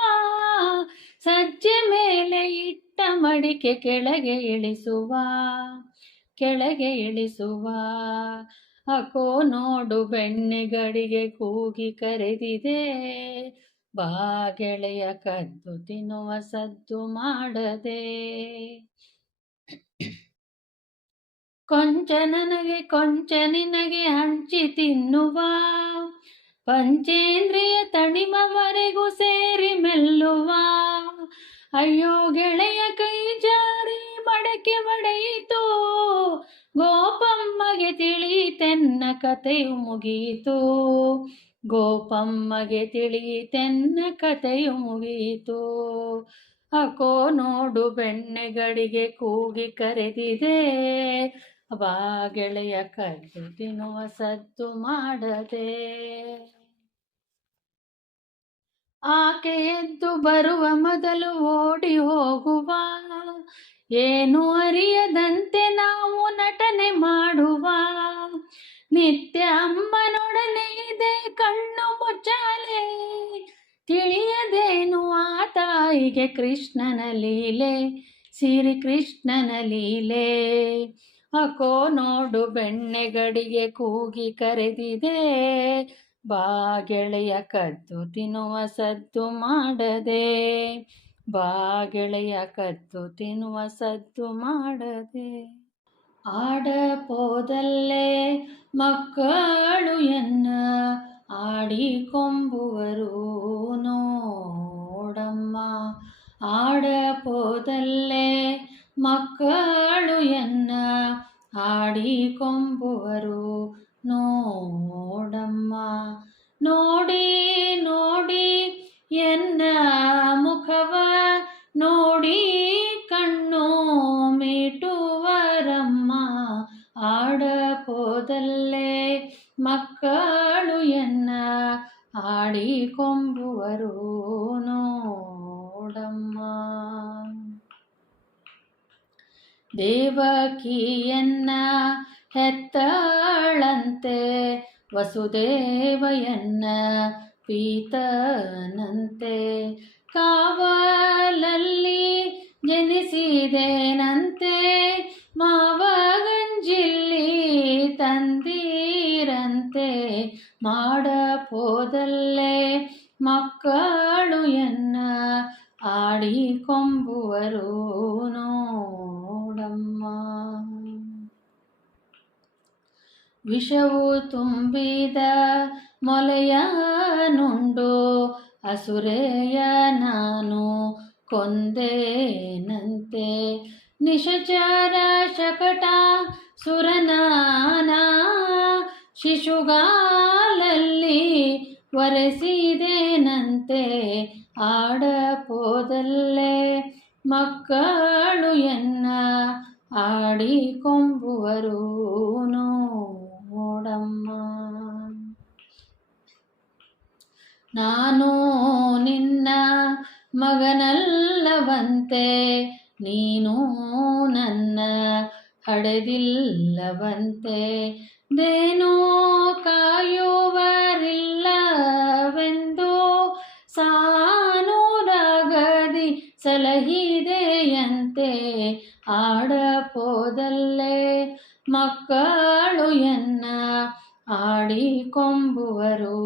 ಸಜ್ಜೆ ಮೇಲೆ ಇಟ್ಟ ಮಡಿಕೆ ಕೆಳಗೆ ಇಳಿಸುವ, ಕೆಳಗೆ ಇಳಿಸುವ. ಅಕೋ ನೋಡು ಬೆಣ್ಣೆಗಡಿಗೆ ಕೂಗಿ ಕರೆದಿದೆ, ಬಾ ಗೆಳೆಯ ಕದ್ದು ತಿನ್ನುವ ಸದ್ದು ಮಾಡದೆ. ಕೊಂಚ ನನಗೆ ಕೊಂಚ ನಿನಗೆ ಹಂಚಿ ತಿನ್ನುವ, ಪಂಚೇಂದ್ರಿಯ ತಣಿಮವರೆಗೂ ಸೇರಿ ಮೆಲ್ಲುವ. ಅಯ್ಯೋ ಗೆಳೆಯ ಕೈ ಜಾರಿ ಮಡಕೆ ಒಡೆಯಿತು, ಗೋಪಮ್ಮಗೆ ತಿಳಿತೆನ್ನ ಕಥೆಯು ಮುಗಿಯಿತು. ಗೋಪಮ್ಮಗೆ ತಿಳಿತೆನ್ನ ಕಥೆಯು ಮುಗಿಯಿತು. ಅಕೋ ನೋಡು ಬೆಣ್ಣೆಗಡಿಗೆ ಕೂಗಿ ಕರೆದಿದೆ, ಬಾ ಗೆಳೆಯ ಕದ್ದು ತಿನ್ನುವ ಸದ್ದು ಮಾಡದೆ. ಆಕೆ ಎದ್ದು ಬರುವ ಮೊದಲು ಓಡಿ ಹೋಗುವ, ಏನು ಅರಿಯದಂತೆ ನಾವು ನಟನೆ ಮಾಡುವ. ನಿತ್ಯ ಅಮ್ಮನೊಡನೆ ಇದೆ ಕಣ್ಣು ಮುಚ್ಚಾಲೆ, ತಿಳಿಯದೇನು ಆ ತಾಯಿಗೆ ಕೃಷ್ಣನ ಲೀಲೆ, ಸಿರಿ ಕೃಷ್ಣನ ಲೀಲೆ. ಅಕೋ ನೋಡು ಬೆಣ್ಣೆಗಡಿಗೆ ಕೂಗಿ ಕರೆದಿದೆ, ಬಾ ಗೆಳೆಯ ಕದ್ದು ತಿನ್ನುವ ಸದ್ದು ಮಾಡದೆ. ಬಾ ಗೆಳೆಯ ಕದ್ದು ತಿನ್ನುವ ಸದ್ದು ಮಾಡದೆ. ಆಡಪೋದಲ್ಲೇ ಮಕ್ಕಳು ಎನ್ನ ಆಡಿಕೊಂಬುವರು ನೋಡಮ್ಮ. ಆಡಪೋದಲ್ಲೇ ಮಕ್ಕಳು ಎನ್ನ ಆಡಿಕೊಂಬುವರು ನೋಡಮ್ಮ. ನೋಡಿ ನೋಡಿ ಎನ್ನ ಮುಖವ ನೋಡಿ ಕಣ್ಣು ಮೀಟುವರಮ್ಮ. ಆಡಪೋದಲ್ಲೇ ಮಕ್ಕಳು ಎನ್ನ ಆಡಿಕೊಂಬುವರು ನೋಡಮ್ಮ. ದೇವಕಿಯನ್ನ ಹೆತ್ತಳಂತೆ, ವಸುದೇವಯನ್ನ ಪೀತನಂತೆ. ಕಾವಲಲ್ಲಿ ಜನಿಸಿದೆನಂತೆ, ಮಾವಗಂಜಿಲ್ಲಿ ತಂದಿರಂತೆ. ಮಾಡಪೋದಲ್ಲೇ ಮಕ್ಕಳು ಎನ್ನ ಆಡಿಕೊಂಬುವರು ನೋಡಮ್ಮ. ವಿಷವು ತುಂಬಿದ ಮೊಲೆಯ ನುಂಡು ಅಸುರೆಯ ನಾನು ಕೊಂದೇನಂತೆ. ನಿಶಚರ ಶಕಟ ಸುರನಾನ ಶಿಶುಗಾಲಲ್ಲಿ ಒರೆಸಿದೇನಂತೆ. ಆಡಪೋದಲ್ಲೇ ಮಕ್ಕಳು ಎನ್ನ ಆಡಿಕೊಂಬುವರು ನೋಡಮ್ಮ. ನಾನು ನಿನ್ನ ಮಗನಲ್ಲವಂತೆ, ನೀನು ನನ್ನ ಹಡೆದಿಲ್ಲವಂತೆ. ದೇನೋ ಕಾಯುವರಿಲ್ಲವೆಂದು ಸಾನುರಾಗದಿ ಸಲಹಿದೆಯಂತೆ. ಆಡಪೋದಲ್ಲೇ ಮಕ್ಕಳು ಎನ್ನ ಆಡಿಕೊಂಬುವರು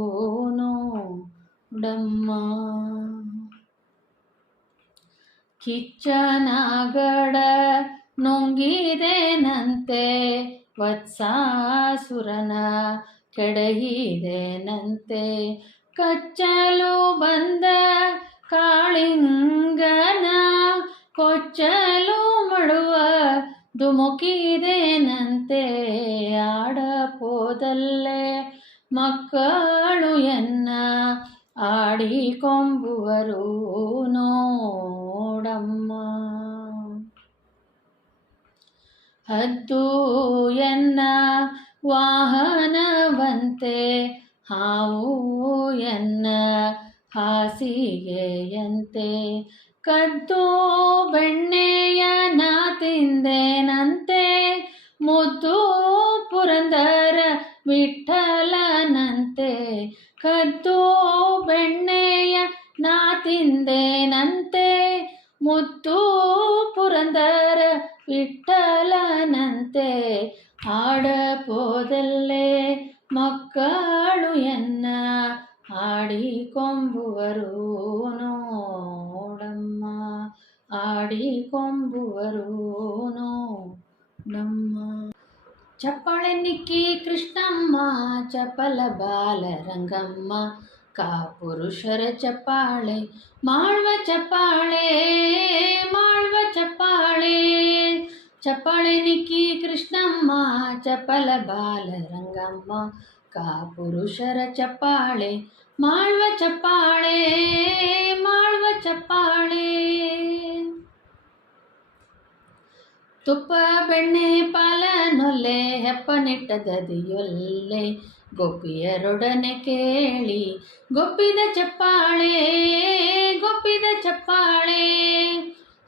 ನೋಡಮ್ಮ. ಕಿಚ್ಚನಾಗಡ ನುಂಗಿದೇನಂತೆ, ವತ್ಸಾಸುರನ ಕೆಡಹಿದೇನಂತೆ. ಕಚ್ಚಲು ಬಂದ ಕಾಳಿಂಗನ ಕೊಚ್ಚಲು ಮಡುವ ಧುಮುಕಿದೇನಂತೆ. ಆಡಪೋದಲ್ಲೇ ಮಕ್ಕಳು ಎನ್ನ ಆಡಿಕೊಂಬುವರು ನೋಡಮ್ಮ. ಹದ್ದು ಎನ್ನ ವಾಹನವಂತೆ, ಹಾವು ಎನ್ನ ಹಾಸಿಗೆಯಂತೆ. ಕದ್ದು ಬೆಣ್ಣೆಯ ನಾ ತಿಂದೇನಂತೆ, ಮುದ್ದು ಪುರಂದರ ವಿಠಲನಂತೆ. ಕದ್ದು ಬೆಣ್ಣೆಯ ನಾ ತಿಂದೇನಂತೆ, ಮುದ್ದು ಪುರಂದರ ವಿಠಲನಂತೆ. ಆಡಪೋದಲ್ಲೇ ಮಕ್ಕಳು ಎನ್ನ ಆಡಿಕೊಂಬುವರು ನೋಡಮ್ಮ. ಆಡಿಕೊಂಬುವರು ನೋಡಮ್ಮ. ಚಪ್ಪಾಳೆ ನಿಕ್ಕಿ ಕೃಷ್ಣಮ್ಮ, ಚಪಲ ಬಾಲ ರಂಗಮ್ಮ. ಕಾಪುರುಷರ ಚಪ್ಪಾಳೆ, ಮಾಳ್ವ ಚಪ್ಪಾಳೆ, ಮಾಳ್ವ ಚಪ್ಪಾಳೆ. ಚಪ್ಪಾಳೆ ನಿಕ್ಕಿ ಕೃಷ್ಣಮ್ಮ, ಚಪಲ ಬಾಲ ರಂಗಮ್ಮ. ಕಾಪುರುಷರ ಚಪ್ಪಾಳೆ, ಮಾಳ್ವ ಚಪ್ಪಾಳೆ, ಮಾಳ್ವ ಚಪ್ಪಾಳೆ. ತುಪ್ಪ ಬೆಣ್ಣೆ ಪಾಲ ನೊಲ್ಲೆ, ಹೆಪ್ಪನಿಟ್ಟ ದದಿಯೊಲ್ಲೆ. ಗೋಪಿಯರೊಡನೆ ಕೇಳಿ ಗೊಪ್ಪಿದ ಚಪ್ಪಾಳೆ, ಗೊಪ್ಪಿದ ಚಪ್ಪಾಳೆ.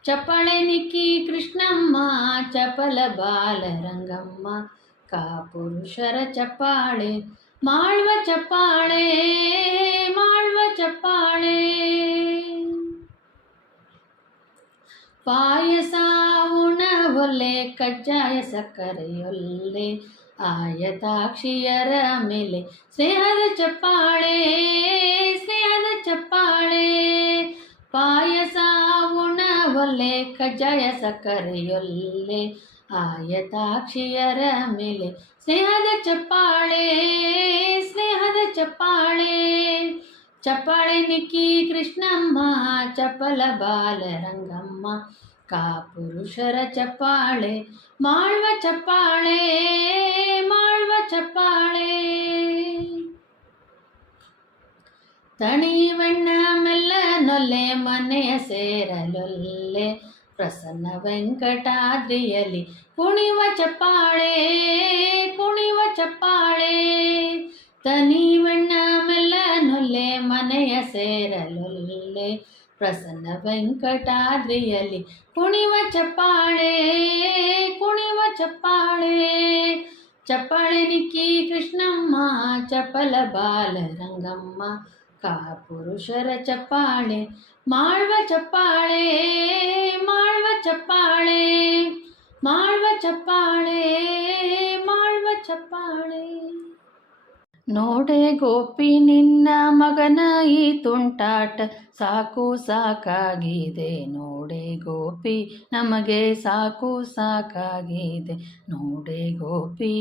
ಚಪ್ಪಾಳೆ ನಿಕ್ಕಿ ಕೃಷ್ಣಮ್ಮ, ಚಪಲ ಬಾಲ ರಂಗಮ್ಮ. ಕಾಪುರುಷರ ಚಪ್ಪಾಳೆ, ಮಾಳ್ವ ಚಪ್ಪಾಳೆ, ಮಾಳ್ವ ಚಪ್ಪಾಳೆ. ಪಾಯಸ ಉಣವೊಲ್ಲೆ, ಕಜ್ಜಾಯ ಸಕ್ಕರೆಯೊಲ್ಲೆ. ಆಯತಾಕ್ಷಿಯರ ಮೇಲೆ ಸ್ನೇಹದ ಚಪ್ಪಾಳೆ, ಸ್ನೇಹದ ಚಪ್ಪಾಳೆ. ಪಾಯಸ ಉಣವೊಲ್ಲೆ, ಕಜ್ಜಾಯ ಸಕ್ಕರೆಯೊಲ್ಲೆ. ಆಯತಾಕ್ಷಿಯರ ಮೇಲೆ ಸ್ನೇಹದ ಚಪ್ಪಾಳೆ, ಸ್ನೇಹದ ಚಪ್ಪಾಳೆ. ಚಪ್ಪಾಳೆ ನಿಕ್ಕಿ ಕೃಷ್ಣಮ್ಮ, ಚಪಲ ಬಾಲ ರಂಗಮ್ಮ. ಕಾಪುರುಷರ ಚಪ್ಪಾಳೆ, ಮಾಳ್ವ ಚಪ್ಪಾಳೆ, ಮಾಳ್ವ ಚಪ್ಪಾಳೆ. ತಣಿವೆಣ್ಣ ಮೆಲ್ಲ ನೊಲ್ಲೆ, ಮನೆಯ ಸೇರಲೊಲ್ಲೆ. ಪ್ರಸನ್ನ ವೆಂಕಟಾದ್ರಿಯಲ್ಲಿ ಕುಣಿವ ಚಪ್ಪಾಳೆ, ಕುಣಿವ ಚಪ್ಪಾಳೆ. ತನಿವೆಣ್ಣ ಮೆಲ್ಲ ನೊಲ್ಲೆ, ಮನೆಯ ಸೇರಲೊಲ್ಲೆ. ಪ್ರಸನ್ನ ವೆಂಕಟಾದ್ರಿಯಲ್ಲಿ ಕುಣಿವ ಚಪ್ಪಾಳೆ, ಕುಣಿವ ಚಪ್ಪಾಳೆ. ಚಪ್ಪಾಳೆ ನಿಕ್ಕಿ ಕೃಷ್ಣಮ್ಮ, ಚಪಲ ಬಾಲ ರಂಗಮ್ಮ. ಕಾಪುರುಷರ ಚಪ್ಪಾಳೆ, ಮಾಳ್ವ ಚಪ್ಪಾಳೆ, ಮಾಳ್ವ ಚಪ್ಪಾಳೆ, ಮಾಳ್ವ ಚಪ್ಪಾಳೆ, ಮಾಳ್ವ ಚಪ್ಪಾಳೆ. ನೋಡೆ ಗೋಪಿ ನಿನ್ನ ಮಗನ ಈ ತುಂಟಾಟ ಸಾಕು ಸಾಕಾಗಿದೆ. ನೋಡೆ ಗೋಪಿ ನಮಗೆ ಸಾಕು ಸಾಕಾಗಿದೆ. ನೋಡೆ ಗೋಪಿ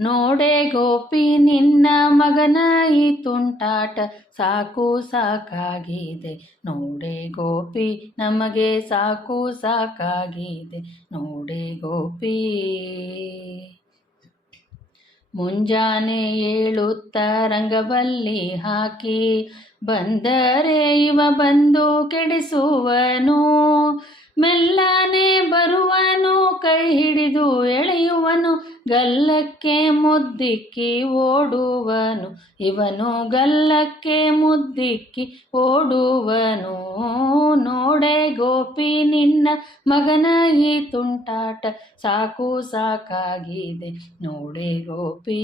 ನೋಡೆ ಗೋಪಿ ನಿನ್ನ ಮಗನ ಈ ತುಂಟಾಟ ಸಾಕು ಸಾಕಾಗಿದೆ. ನೋಡೆ ಗೋಪಿ ನಮಗೆ ಸಾಕು ಸಾಕಾಗಿದೆ. ನೋಡೆ ಗೋಪಿ ಮುಂಜಾನೆ ಏಳುತ್ತ ರಂಗವಲ್ಲಿ ಹಾಕಿ ಬಂದರೆ ಇವ ಬಂದು ಕೆಡಿಸುವನು. ಮೆಲ್ಲನೆ ಬರುವನು ಕೈ ಹಿಡಿದು ಎಳೆಯುವನು. ಗಲ್ಲಕ್ಕೆ ಮುದ್ದಿಕ್ಕಿ ಓಡುವನು. ಇವನು ಗಲ್ಲಕ್ಕೆ ಮುದ್ದಿಕ್ಕಿ ಓಡುವನು. ನೋಡೆ ಗೋಪಿ ನಿನ್ನ ಮಗನ ಈ ತುಂಟಾಟ ಸಾಕು ಸಾಕಾಗಿದೆ. ನೋಡೆ ಗೋಪಿ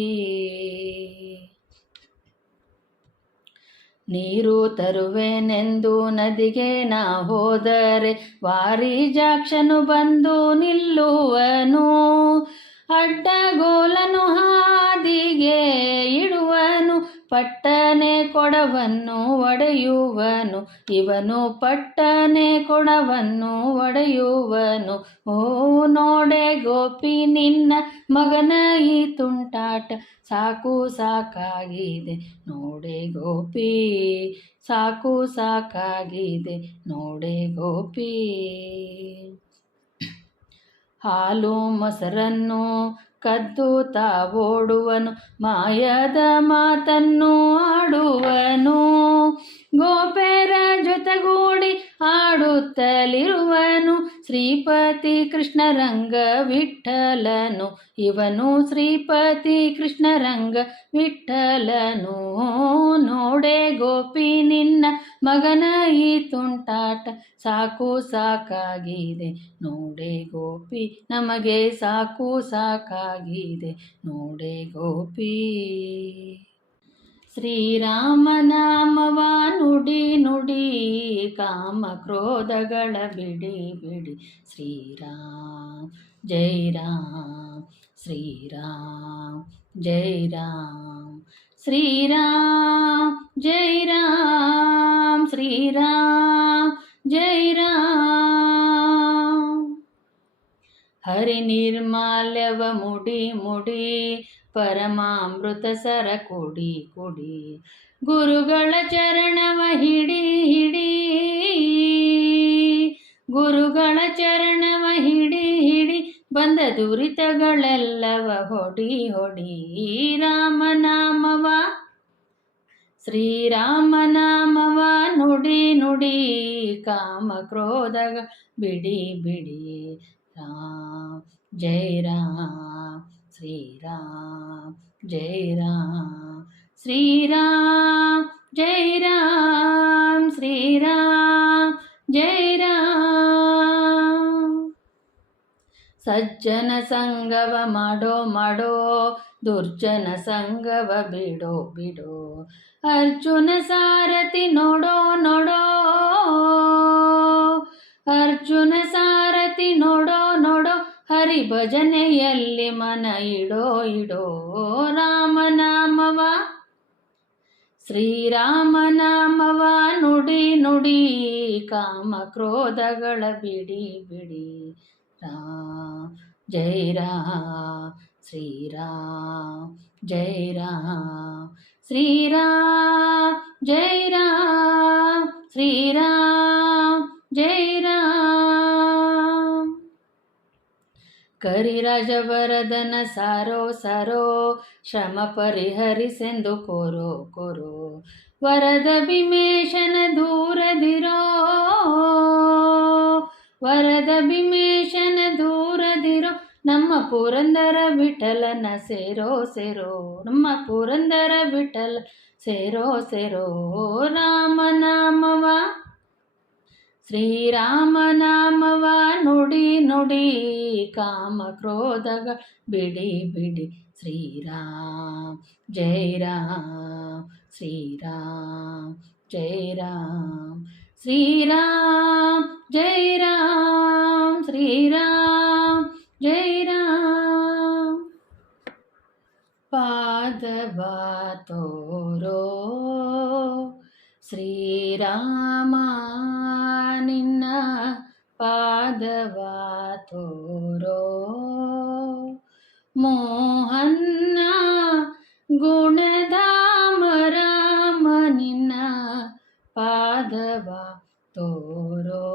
ನೀರು ತರುವೆನೆಂದು ನದಿಗೆ ನಾ ಹೋದರೆ ವಾರಿಜಾಕ್ಷನು ಬಂದು ನಿಲ್ಲುವನು. ಅಡ್ಡಗೋಲನು ಹಾದಿಗೆ ಇಡುವನು. ಪಟ್ಟನೆ ಕೊಡವನ್ನು ಒಡೆಯುವನು. ಇವನು ಪಟ್ಟನೆ ಕೊಡವನ್ನು ಒಡೆಯುವನು. ಓ ನೋಡೆ ಗೋಪಿ ನಿನ್ನ ಮಗನ ಈ ತುಂಟಾಟ ಸಾಕು ಸಾಕಾಗಿದೆ. ನೋಡೆ ಗೋಪಿ ಸಾಕು ಸಾಕಾಗಿದೆ. ನೋಡೆ ಗೋಪಿ ಹಾಲು ಮೊಸರನ್ನು ಕದ್ದು ಓಡುವನು. ಮಾಯದ ಮಾತನ್ನು ಆಡುವನು. ಗೋಪೆರ ಜೊತೆಗೂಡಿ ಆಡುತ್ತಲಿರುವನು. ಶ್ರೀಪತಿ ಕೃಷ್ಣರಂಗ ವಿಠಲನು. ಇವನು ಶ್ರೀಪತಿ ಕೃಷ್ಣರಂಗ ವಿಠಲನು. ನೋಡೆ ಗೋಪಿ ನಿನ್ನ ಮಗನ ಈ ತುಂಟಾಟ ಸಾಕು ಸಾಕಾಗಿದೆ. ನೋಡೆ ಗೋಪಿ ನಮಗೆ ಸಾಕು ಸಾಕಾಗಿದೆ. ನೋಡೆ ಗೋಪಿ ಶ್ರೀರಾಮನಾಮವ ನುಡಿ ನುಡಿ ಕಾಮ ಕ್ರೋಧಗಳ ಬಿಡಿ ಬಿಡಿ. ಶ್ರೀರಾಮ್ ಜೈ ರಾಮ್ ಶ್ರೀರಾಮ್ ಜೈ ರಾಮ್ ಶ್ರೀರಾಮ್ ಜೈ ರಾಮ್ ಶ್ರೀರಾಮ್ ಜೈ ರಾಮ್. ಹರಿ ನಿರ್ಮಾಲ್ಯವ ಮುಡಿ ಮುಡಿ ಪರಮಾಮೃತ ಸರ ಕುಡಿ ಕುಡಿ. ಗುರುಗಳ ಚರಣವ ಹಿಡಿ ಹಿಡಿ. ಗುರುಗಳ ಚರಣವ ಹಿಡಿ ಹಿಡಿ. ಬಂದ ದುರಿತಗಳೆಲ್ಲವ ಹೊಡಿ ಹೊಡಿ. ರಾಮನಾಮವ ಶ್ರೀರಾಮನಾಮವ ನುಡಿ ನುಡಿ ಕಾಮ ಕ್ರೋಧಗ ಬಿಡಿ ಬಿಡಿ. ರಾಮ್ ಜೈ ರಾಮ್ ಶ್ರೀರಾಮ್ ಜೈ ರಾಮ್ ಶ್ರೀರಾಮ್ ಜೈ ರಾಮ್ ಶ್ರೀರಾಮ್ ಜೈ ರಾಮ್. ಸಜ್ಜನ ಸಂಗವ ಮಾಡೋ ಮಾಡೋ ದುರ್ಜನ ಸಂಗವ ಬಿಡೋ ಬಿಡೋ. ಅರ್ಜುನ ಸಾರಥಿ ನೋಡೋ ನೋಡೋ. ಅರ್ಜುನ ಸಾರಥಿ ನೋಡೋ ನೋಡೋ. ಹರಿ ಭಜನೆಯಲ್ಲಿ ಮನ ಇಡೋ ಇಡೋ. ರಾಮನಾಮವ ಶ್ರೀರಾಮನಾಮವ ನುಡಿ ನುಡಿ ಕಾಮ ಕ್ರೋಧಗಳ ಬಿಡಿ ಬಿಡಿ. ರಾಮ್ ಜೈ ರಾಮ್ ಶ್ರೀರಾಮ್ ಜೈ ರಾಮ್ ಶ್ರೀರಾಮ್ ಜೈ ರಾಮ್ ಶ್ರೀರಾಮ್ ಜೈ ರಾಮ್. ಕರಿರಾಜವರದನ ಸಾರೋ ಸಾರೋ ಶ್ರಮ ಪರಿಹರಿಸೆಂದು ಕೋರೋ ಕೋರೋ. ವರದ ಭೀಮೇಶನ ದೂರದಿರೋ. ವರದ ಭೀಮೇಶನ ದೂರದಿರೋ. ನಮ್ಮ ಪುರಂದರ ವಿಠಲನ ಸೇರೋ ಸೇರೋ. ನಮ್ಮ ಪುರಂದರ ವಿಠಲ ಸೇರೋ ಸೇರೋ. ರಾಮನಾಮವ ಶ್ರೀರಾಮನಾಮವ ನುಡಿ ನುಡಿ ಕಾಮ ಕ್ರೋಧಗ ಬಿಡಿ ಬಿಡಿ. ಶ್ರೀರಾಮ್ ಜೈ ರಾಮ್ ಶ್ರೀರಾಮ್ ಜೈ ರಾಮ್ ಶ್ರೀರಾಮ್ ಜೈ ರಾಮ್ ಶ್ರೀರಾಮ್ ಜೈ ರಾಮ್. ಪಾದವ ತೋರೋ ಶ್ರೀರಾಮ ನಿನ್ನ ಪಾದವ ತೋರೋ ಮೋಹನ್ನ ಗುಣಧಾಮ ರಾಮ ನಿನ್ನ ಪಾದವ ತೋರೋ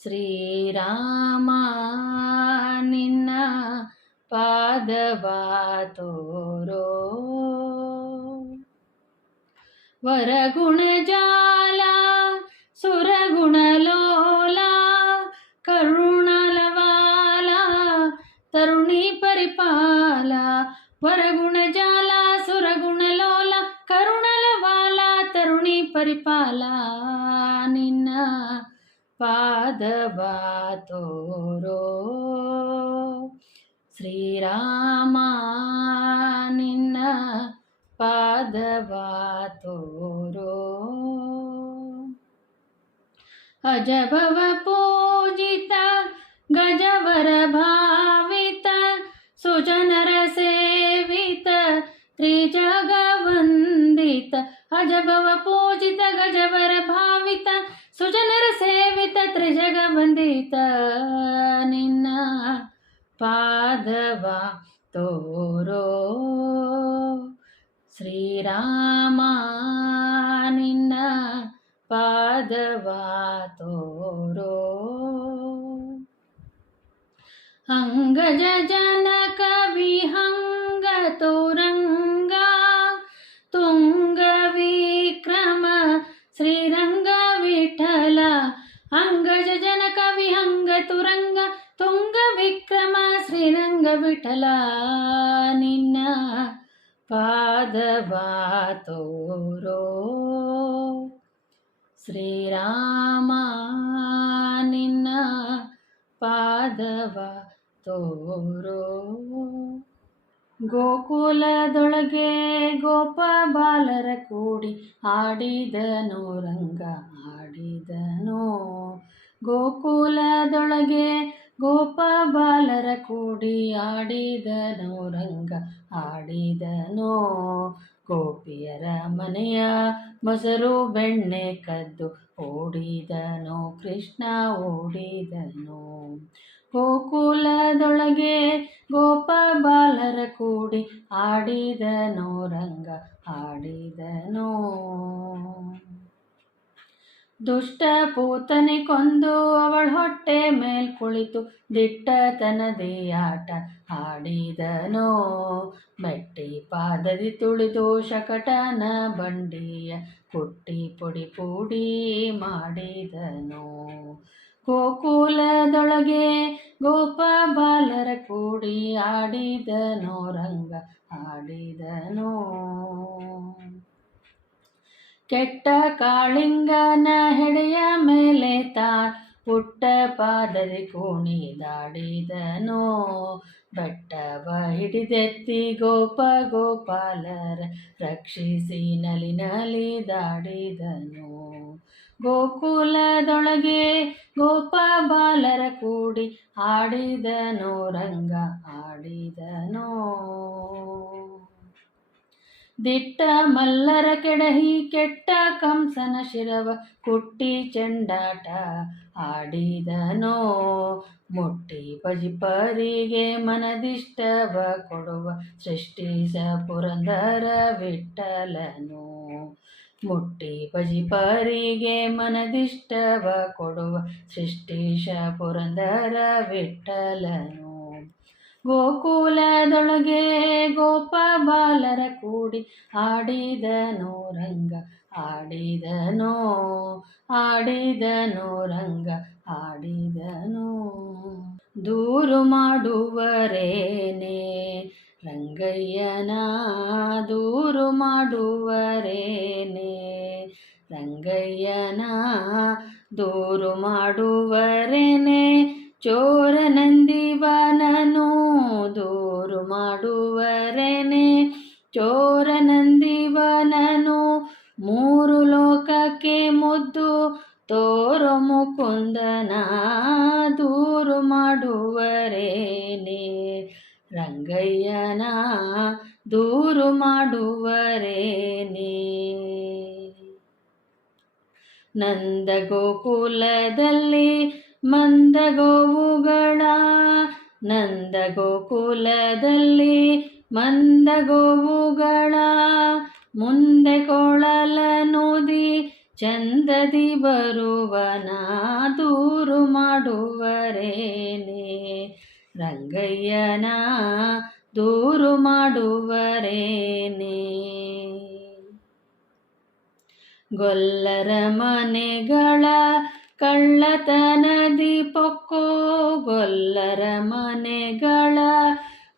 ಶ್ರೀರಾಮ ನಿನ್ನ ಪಾದವ ತೋರೋ ವರಗುಣ ಜಾಲ ಸುರಗುಣ ಲೋಲ ಕರುಣಲವಾಲ ತರುಣಿ ಪರಿಪಾಲ ವರಗುಣ ಜಾಲ ಸುರಗುಣ ಲೋಲ ಕರುಣಲವಾಲ ತರುಣಿ ಪರಿಪಾಲ ನಿನ್ನ ಪಾದವ ತೋರೋ ಶ್ರೀರಾಮ ನಿನ್ನ ಪಾದವ ತೋರೋ ಅಜಭವ ಪೂಜಿತ ಗಜವರ ಭಾವಿತ ಸುಜನರ ಸೇವಿತ ತ್ರಿಜಗವಂದಿತ ಅಜಭವ ಪೂಜಿತ ಗಜವರ ಭಾವಿತ ಸುಜನರ ಸೇವಿತ ತ್ರಿಜಗವಂದಿತ ನಿನ್ನ ಪಾದವ ತೋರೋ ಶ್ರೀರಾಮ ನಿನ್ನ ಪಾದವ ತೋರೋ ಅಂಗಜ ಜನಕ ವಿಹಂಗ ತೋರಂಗ ತುಂಗ ವಿಕ್ರಮ ಶ್ರೀರಂಗ ವಿಠಲ ಅಂಗಜ ಜನಕ ವಿಹಂಗ ತುರಂಗ ತುಂಗ ವಿಕ್ರಮ ಶ್ರೀರಂಗ ವಿಠಲ ನಿನ್ನ ಪಾದವ ತೋರೋ ಶ್ರೀರಾಮ ನಿನ್ನ ಪಾದವ ತೋರೋ ಗೋಕುಲದೊಳಗೆ ಗೋಪ ಬಾಲರ ಕೂಡಿ ಆಡಿದನೋ ರಂಗ ಆಡಿದನೋ ಗೋಕುಲದೊಳಗೆ ಗೋಪ ಬಾಲರ ಕೂಡಿ ಆಡಿದನೋ ರಂಗ ಆಡಿದನೋ ಗೋಪಿಯರ ಮನೆಯ ಮೊಸರು ಬೆಣ್ಣೆ ಕದ್ದು ಓಡಿದನೋ ಕೃಷ್ಣ ಓಡಿದನೋ ಗೋಕುಲದೊಳಗೆ ಗೋಪ ಬಾಲರ ಕೂಡಿ ಆಡಿದನೋ ರಂಗ ಆಡಿದನೋ ದುಷ್ಟ ಪೂತನೆ ಕೊಂದು ಅವಳ ಹೊಟ್ಟೆ ಮೇಲ್ ಕುಳಿತು ದಿಟ್ಟತನದಿ ಆಟ ಆಡಿದನೋ ಮೆಟ್ಟಿ ಪಾದದಿ ತುಳಿದು ಶಕಟನ ಬಂಡಿಯ ಕುಟ್ಟಿ ಪುಡಿ ಪುಡಿ ಮಾಡಿದನೋ ಗೋಕುಲದೊಳಗೆ ಗೋಪ ಬಾಲರ ಕೂಡಿ ಆಡಿದನೋ ರಂಗ ಆಡಿದನೋ ಕೆಟ್ಟ ಕಾಳಿಂಗನ ಹೆಡೆಯ ಮೇಲೆ ಪುಟ್ಟ ಪಾದದಿ ಕುಣಿದಾಡಿದನೋ ಬೆಟ್ಟವ ಹಿಡಿದೆತ್ತಿ ಗೋಪ ಗೋಪಾಲರ ರಕ್ಷಿಸಿ ನಲಿ ನಲಿದಾಡಿದನೋ ಗೋಕುಲದೊಳಗೆ ಗೋಪ ಬಾಲರ ಕೂಡಿ ಆಡಿದನೋ ರಂಗ ಆಡಿದನೋ ದಿಟ್ಟ ಮಲ್ಲರ ಕೆಡಹಿ ಕೆಟ್ಟ ಕಂಸನ ಶಿರವ ಕುಟ್ಟಿ ಚೆಂಡಾಟ ಆಡಿದನೋ ಮುಟ್ಟಿ ಪಜಿಪರಿಗೆ ಮನದಿಷ್ಟವ ಕೊಡುವ ಸೃಷ್ಟಿಸ ಪುರಂದರ ವಿಠಲನು ಮುಟ್ಟಿ ಪಜಿಪರಿಗೆ ಮನದಿಷ್ಟವ ಕೊಡುವ ಸೃಷ್ಟಿಶ ಪುರಂದರ ವಿಠಲನು ಗೋಕುಲದೊಳಗೆ ಗೋಪ ಬಾಲರ ಕೂಡಿ ಆಡಿದನೋ ರಂಗ ಆಡಿದನೋ ಆಡಿದನೋ ರಂಗ ಆಡಿದನೋ ದೂರು ಮಾಡುವರೇನೆ ರಂಗಯ್ಯನ ದೂರು ಮಾಡುವರೇನೆ ರಂಗಯ್ಯನ ದೂರು ಮಾಡುವರೇನೆ ಚೋರ ನಂದಿವನನು ದೂರು ಮಾಡುವರೇನೆ ಚೋರ ನಂದಿವನನು ಮೂರು ಲೋಕಕ್ಕೆ ಮುದ್ದು ತೋರು ಮುಕುಂದನ ದೂರು ಮಾಡುವರೇನೆ ರಂಗಯ್ಯನ ದೂರು ಮಾಡುವರೇನೇ. ನಂದಗೋಕುಲದಲ್ಲಿ ಮಂದಗೋವುಗಳ ನಂದಗೋಕುಲದಲ್ಲಿ ಮಂದಗೋವುಗಳ ಮುಂದೆ ಕೊಳಲನುದಿ ಚಂದದಿ ಬರುವನ ದೂರು ಮಾಡುವರೇನೇ. ರಂಗಯ್ಯನ ದೂರು ಮಾಡುವರೇನೇ. ಗೊಲ್ಲರ ಮನೆಗಳ ಕಳ್ಳತನದಿ ಪೊಕ್ಕೋ ಗೊಲ್ಲರ ಮನೆಗಳ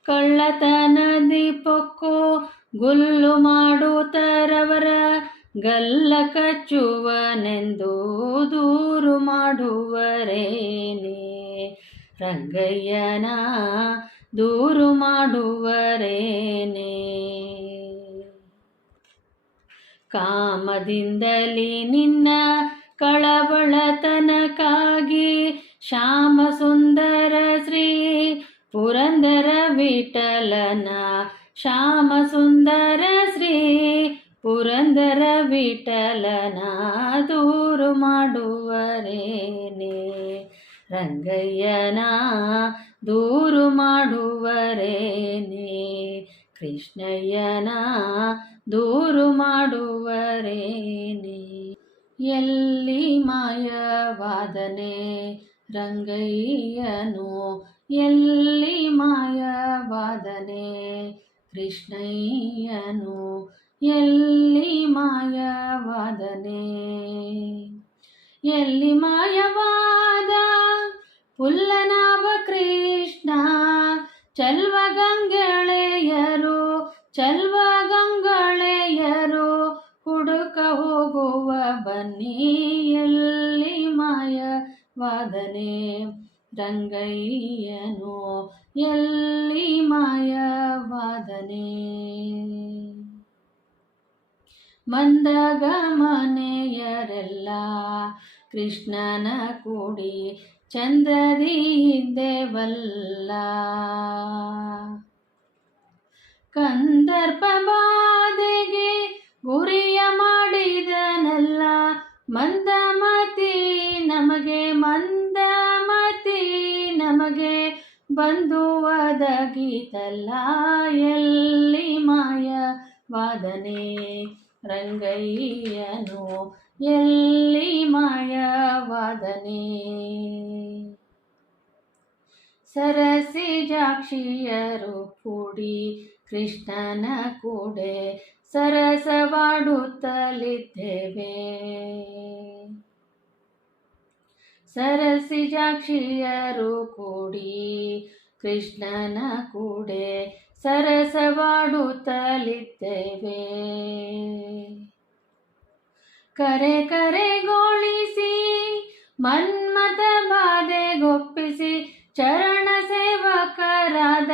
ಕಳ್ಳತನದಿ ಪೊಕ್ಕೋ ಗುಲ್ಲು ಮಾಡುತ್ತರವರ ಗಲ್ಲ ಕಚ್ಚುವನೆಂದು ದೂರು ಮಾಡುವರೇನೇ. ರಂಗಯ್ಯನ ದೂರು ಮಾಡುವರೇನೇ. ಕಾಮದಿಂದಲಿ ನಿನ್ನ ಕಳವಳತನಕ್ಕಾಗಿ ಶ್ಯಾಮ ಸುಂದರ ಶ್ರೀ ಪುರಂದರ ವಿಠಲನ ಶ್ಯಾಮ ಸುಂದರ ಶ್ರೀ ಪುರಂದರ ವಿಠಲನ ದೂರು ಮಾಡುವರೇನೇ. ರಂಗಯ್ಯನ ದೂರು ಮಾಡುವರೇನೇ. ಕೃಷ್ಣಯ್ಯನ ದೂರು ಮಾಡುವರೇನೇ. ಎಲ್ಲಿ ಮಾಯವಾದನೆ ರಂಗಯ್ಯನು ಎಲ್ಲಿ ಮಾಯವಾದನೆ ಕೃಷ್ಣಯ್ಯನು ಎಲ್ಲಿ ಮಾಯವಾದನೆ. ಎಲ್ಲಿ ಮಾಯವಾದ ಪುಲ್ಲನಾಭ ಕೃಷ್ಣ ಚಲ್ವಗಂಗೆಳೆಯರು ಚಲ್ವಗಂಗೆಳೆಯರು ಹುಡುಕ ಹೋಗುವ ಬನ್ನಿ. ಎಲ್ಲಿ ಮಾಯವಾದನೆ ರಂಗಯ್ಯನು ಎಲ್ಲಿ ಮಾಯವಾದನೆ. ಮಂದಗಮನೆಯರೆಲ್ಲ ಕೃಷ್ಣನ ಕೂಡಿ ಚಂದದಿ ಇದ್ದೇವಲ್ಲ. ಕಂದರ್ಪ ಬಾಧೆಗೆ ಗುರಿಯ ಮಾಡಿದನಲ್ಲ ಮಂದಮತಿ ನಮಗೆ ಮಂದಮತಿ ನಮಗೆ ಬಂದು ಒದಗಿತಲ್ಲ. ಎಲ್ಲಿ ಮಾಯವಾದನೆ ರಂಗಯ್ಯನು ಎಲ್ಲಿ ಮಾಯವಾದನೆ. ಸರಸಿಜಾಕ್ಷಿಯರು ಕೂಡಿ ಕೃಷ್ಣನ ಕೂಡೆ ಸರಸವಾಡುತ್ತಲಿದ್ದೇವೆ. ಸರಸಿಜಾಕ್ಷಿಯರು ಕೂಡಿ ಕೃಷ್ಣನ ಕೂಡೆ ಸರಸವಾಡುತ್ತಲಿದ್ದೇವೆ. ಕರೆ ಕರೆಗೊಳಿಸಿ ಮನ್ಮಥ ಬಾಧೆಗೊಪ್ಪಿಸಿ ಚರಣ ಸೇವಕರಾದ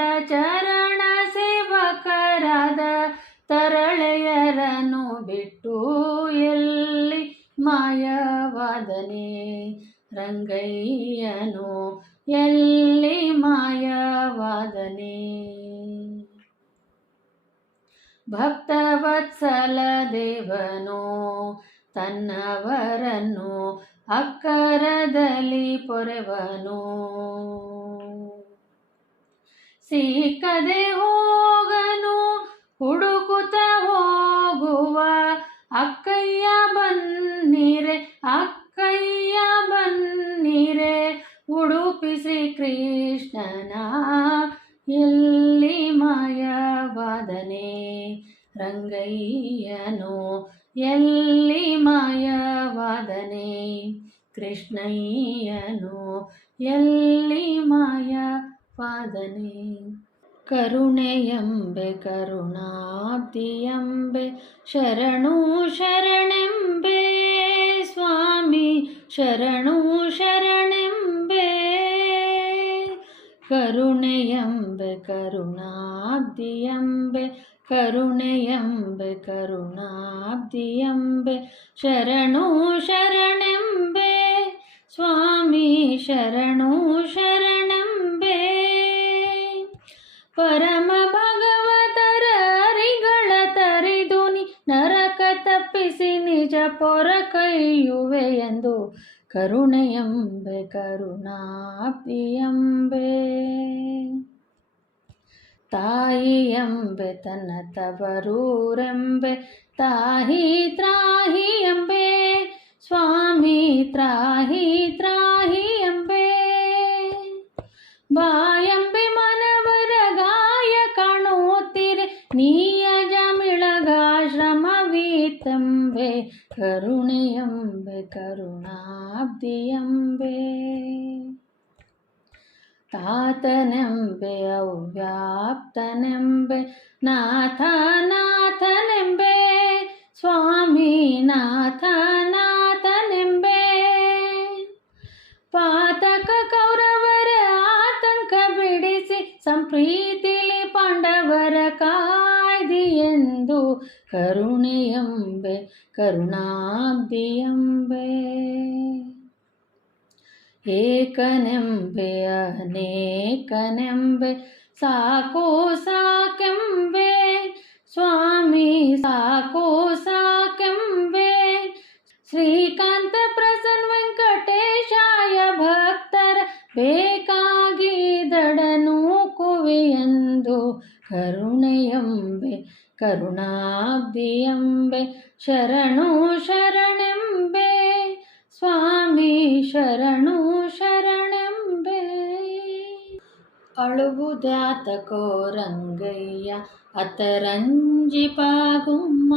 ತರಳೆಯರನ್ನು ಬಿಟ್ಟು ಎಲ್ಲಿ ಮಾಯವಾದನೆ ರಂಗಯ್ಯನು ಎಲ್ಲಿ ಮಾಯವಾದನೆ. ಭಕ್ತವತ್ಸಲ ದೇವನು ತನ್ನವರನ್ನು ಅಕ್ಕರದಲ್ಲಿ ಪೊರೆವನು. ಸಿಕ್ಕದೆ ಹೋಗನು ಹುಡುಕುತ್ತ ಹೋಗುವ ಅಕ್ಕಯ್ಯ ಬನ್ನಿರೆ ಅಕ್ಕಯ್ಯ ಬನ್ನಿರೆ ಉಡುಪಿಸಿ ಕೃಷ್ಣನ ಎಲ್ಲಿ ಮಾಯವಾದನೆ ರಂಗಯ್ಯನು ಎಲ್ಲಿ ಮಾಯವಾದನೆ. ಕೃಷ್ಣಯ್ಯನು ಎಲ್ಲಿ ಮಾಯವಾದನೆ. ಕರುಣೆಯಂಬೆ ಕರುಣಾಬ್ಧಿಯಂಬೆ ಶರಣು ಶರಣೆಂಬೆ ಸ್ವಾಮಿ ಶರಣು ಶರಣೆಂಬೆ. ಕರುಣೆಯಂಬೆ ಕರುಣಾಬ್ಧಿಯಂಬೆ ಕರುಣೆಯಂಬೆ ಕರುಣಾಬ್ಧಿಯಂಬೆ ಶರಣು ಶರಣೆಂಬೆ ಸ್ವಾಮಿ ಶರಣು ಶರಣೆಂಬೆ. ಪರಮ ಭಗವತರ ಹರಿಗಳ ತರಿದುನಿ ನರಕ ತಪ್ಪಿಸಿ ನಿಜ ಪೊರ ಕೈಯುವೆ ಎಂದು ಕರುಣೆಯಂಬೆ ಕರುಣಾಬ್ಧಿಯಂಬೆ. ತಾಯಿಯಂಬೆ ತನ್ನ ತವರೂರೆಂಬೆ ತಾಹಿ ತ್ರಾಹಿ ಎಂಬೆ ಸ್ವಾಮಿ ತ್ರಾಹಿ ತ್ರಾಹಿ ಎಂಬೆ. ಬಾಯಂಬೆ ಮನವರ ಗಾಯ ಕಾಣುತ್ತಿರೆ ನೀಯಜ ಮಿಳಗಾಶ್ರಮವೀತೆಂಬೆ ಕರುಣೆಯಂಬೆ ಕರುಣಾಬ್ಧಿಯಂಬೆ. ತಾತನೆಂಬೆ ಅವ್ಯಾಪ್ತನೆಂಬೆ ನಾಥ ನಾಥನೆಂಬೆ ಸ್ವಾಮಿ ನಾಥ ನಾಥನೆಂಬೆ. ಪಾತಕ ಕೌರವರ ಆತಂಕ ಬಿಡಿಸಿ ಸಂಪ್ರೀತಿಲಿ ಪಾಂಡವರ ಕಾಯ್ದಿ ಎಂದು ಕರುಣೆಯಂಬೆ ಕರುಣಾಬ್ಧಿಯಂಬೆ. ಏಕನೆಂಬೆ ಅನೇಕನೆಂಬೆ ಸಾಕು ಸಾಕೆಂಬೆ ಸ್ವಾಮಿ ಸಾಕು ಸಾಕೆಂಬೆ. ಶ್ರೀಕಾಂತ ಪ್ರಸನ್ನ ವೆಂಕಟೇಶಾಯ ಭಕ್ತರ ಬೇಕಾಗಿದಡನೂಕುವೆ ಎಂದು ಕರುಣೆಯಂಬೆ ಕರುಣಾಬ್ಧಿಯಂಬೆ. ಶರಣು ಶರಣೆಂಬೆ ಸ್ವಾಮಿ ಶರಣು ಶರಣೆಂಬೆ. ಅಳುವುದ್ಯಾತಕೋ ರಂಗಯ್ಯ ಅತರಂಜಿಪಾಗುಮ್ಮ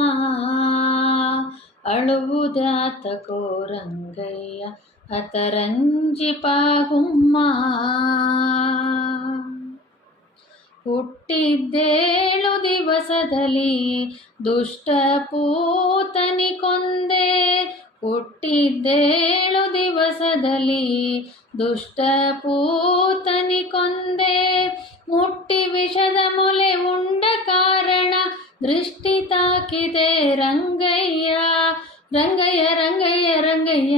ಅಳುವುದ್ಯಾತಕೋ ರಂಗಯ್ಯ ಅತರಂಜಿಪಾಗುಮ್ಮ. ಹುಟ್ಟಿದ್ದೇಳು ದಿವಸದಲ್ಲಿ ದುಷ್ಟ ಪೂತನಿ ಕೊಂದೆ ಹುಟ್ಟಿದ್ದೇಳು ದಿವಸದಲ್ಲಿ ದುಷ್ಟ ಪೂತನಿ ಕೊಂದೆ. ಮುಟ್ಟಿ ವಿಷದ ಮೊಲೆ ಉಂಡ ಕಾರಣ ದೃಷ್ಟಿ ತಾಕಿದೆ ರಂಗಯ್ಯ ರಂಗಯ್ಯ ರಂಗಯ್ಯ ರಂಗಯ್ಯ.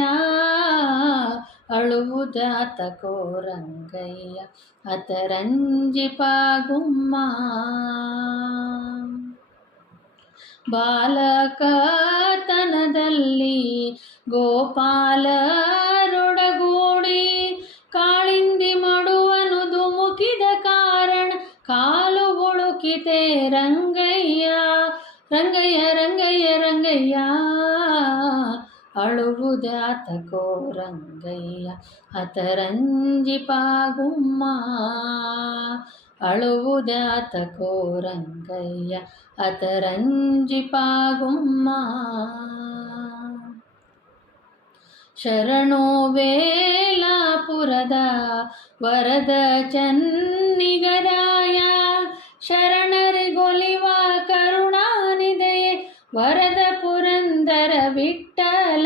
ಅಳುವುದಾತಕೋ ರಂಗಯ್ಯ ಅತರಂಜಿಪಾಗುಮ್ಮ. ಬಾಲಕತನದಲ್ಲಿ ಗೋಪಾಲರೊಡಗೂಡಿ ಕಾಳಿಂದಿ ಮಡುವನು ಧುಮುಕಿದ ಕಾರಣ ಕಾಲು ಬುಳುಕಿತೆ ರಂಗಯ್ಯ ರಂಗಯ್ಯ ರಂಗಯ್ಯ ರಂಗಯ್ಯ. ಅಳುವುದ್ಯಾತಕೋ ರಂಗಯ್ಯ ಅತರಂಜಿಪಾಗುಮ್ಮ ಅಳುವುದ್ಯಾತಕೋ ರಂಗಯ್ಯ ಅತರಂಜಿಪಾಗುಮ್ಮ. ಶರಣೋ ವೇಲಾಪುರದ ವರದ ಚನ್ನಿಗರಾಯ ಶರಣರಿಗೊಲಿವ ಕರುಣಾನಿದೆಯೇ ವರದ ಪುರಂದರ ವಿಠಲ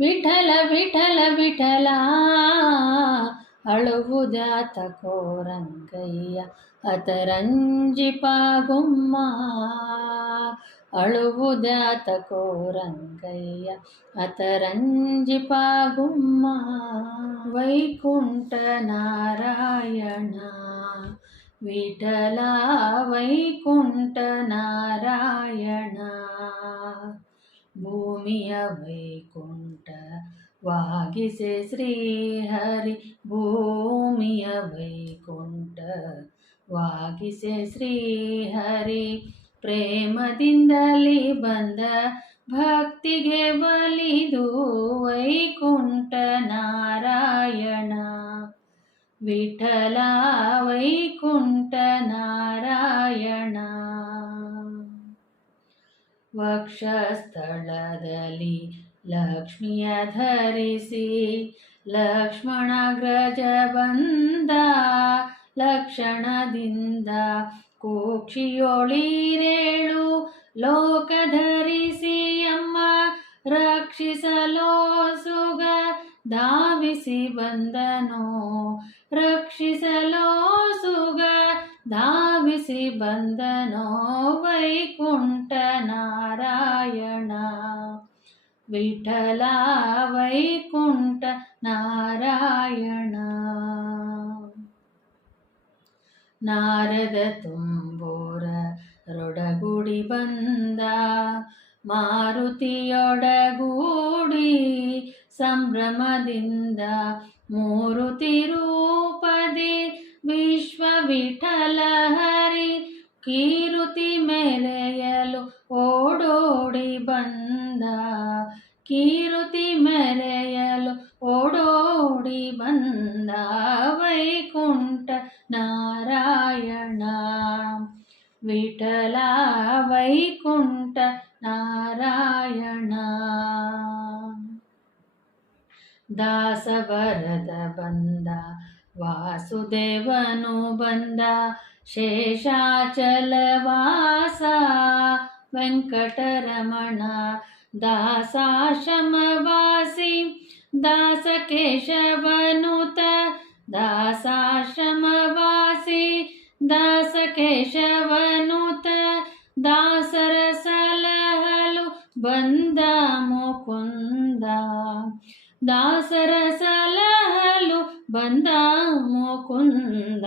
ವಿಠಲ ವಿಠಲ ವಿಠಲ. ಅಳುವುದ್ಯಾತಕೋ ರಂಗಯ್ಯ ಅತರಂಜಿಪಾಗುಮ್ಮ ಅಳುವುದ್ಯಾತಕೋ ರಂಗಯ್ಯ ಅತರಂಜಿಪಾಗುಮ್ಮ. ವೈಕುಂಠ ನಾರಾಯಣ ವಿಠಲ ವೈಕುಂಠ ನಾರಾಯಣ. ಭೂಮಿಯ ವೈಕುಂಠವಾಗಿಸೆ ಶ್ರೀಹರಿ ಭೂಮಿಯ ವೈಕುಂಠವಾಗಿಸೆ ಶ್ರೀಹರಿ. ಪ್ರೇಮದಿಂದಲೇ ಬಂದ ಭಕ್ತಿಗೆ ಒಲಿದು ವೈಕುಂಠ ನಾರಾಯಣ ವಿಠಲ ವೈಕುಂಠ ನಾರಾಯಣ. ವಕ್ಷಸ್ಥಳದಲ್ಲಿ ಲಕ್ಷ್ಮಿಯ ಧರಿಸಿ ಲಕ್ಷ್ಮಣಾಗ್ರಜ ಬಂದ ಲಕ್ಷಣದಿಂದ ಕೂಕ್ಷಿಯೊಳಿರೇಳು ಲೋಕ ಧರಿಸಿ ಅಮ್ಮ ರಕ್ಷಿಸಲೋ ಸುಗ ಧಾವಿಸಿ ಬಂದನೋ ರಕ್ಷಿಸಲೋ ಸುಗ ಧಾವಿಸಿ ಬಂದನೋ ವೈಕುಂಠ ನಾರಾಯಣ ವಿಠಲ ವೈಕುಂಠ ನಾರಾಯಣ. ನಾರದ ತುಂಬೂರ ರೊಡಗೂಡಿ ಬಂದ, ಮಾರುತಿಯೊಡಗೂಡಿ ಸಂಭ್ರಮದಿಂದ, ಮೂರುತಿ ರೂಪದಿ ವಿಶ್ವ ವಿಠಲ ಹರಿ ಕೀರುತಿ ಮೆರೆಯಲು ಓಡೋಡಿ ಬಂದ, ಕೀರುತಿ ಮೆರೆಯಲು ಓಡೋಡಿ ಬಂದ. ವೈಕುಂಠ ನಾರಾಯಣ ವಿಠಲ ವೈಕುಂಠ ನಾರಾಯಣ. ದಾಸವರದ ಬಂದ ವಾಸುದೇವನು ಬಂದ, ಶೇಷಾಚಲವಾಸ ವೆಂಕಟರಮಣ. ದಾಸಾಶ್ರಮವಾಸಿ ದಾಸಕೇಶವನುತ, ದಾಸಾಶ್ರಮವಾಸಿ ದಾಸಕೇಶವನುತ, ದಾಸರ ಸಲಹಲು ಬಂದ ಮುಕುಂದ, ದಾಸರ ಸಲಹಲು ಬಂದ ಮುಕುಂದ.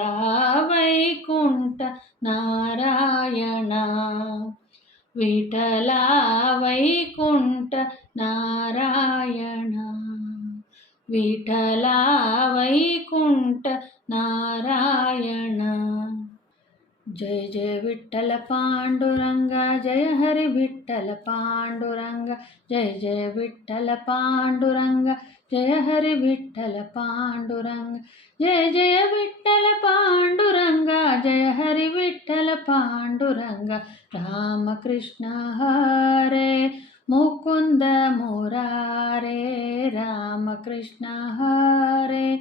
ವೈಕುಂಠ ನಾರಾಯಣ ವಿಠಲ ವೈಕುಂಠ ನಾರಾಯಣ ವಿಠಲ ವೈಕುಂಠ ನಾರಾಯಣ. जय जय विठ्ठल पांडुरंग, जय हरि विठ्ठल पांडुरंग, जय जय विठ्ठल पांडुरंग, जय हरि विठ्ठल पांडुरंग, जय जय विठ्ठल पांडुरंग, जय हरि विठ्ठल पांडुरंग. राम कृष्ण हरे मुकुंद मुरारे, राम कृष्ण हरे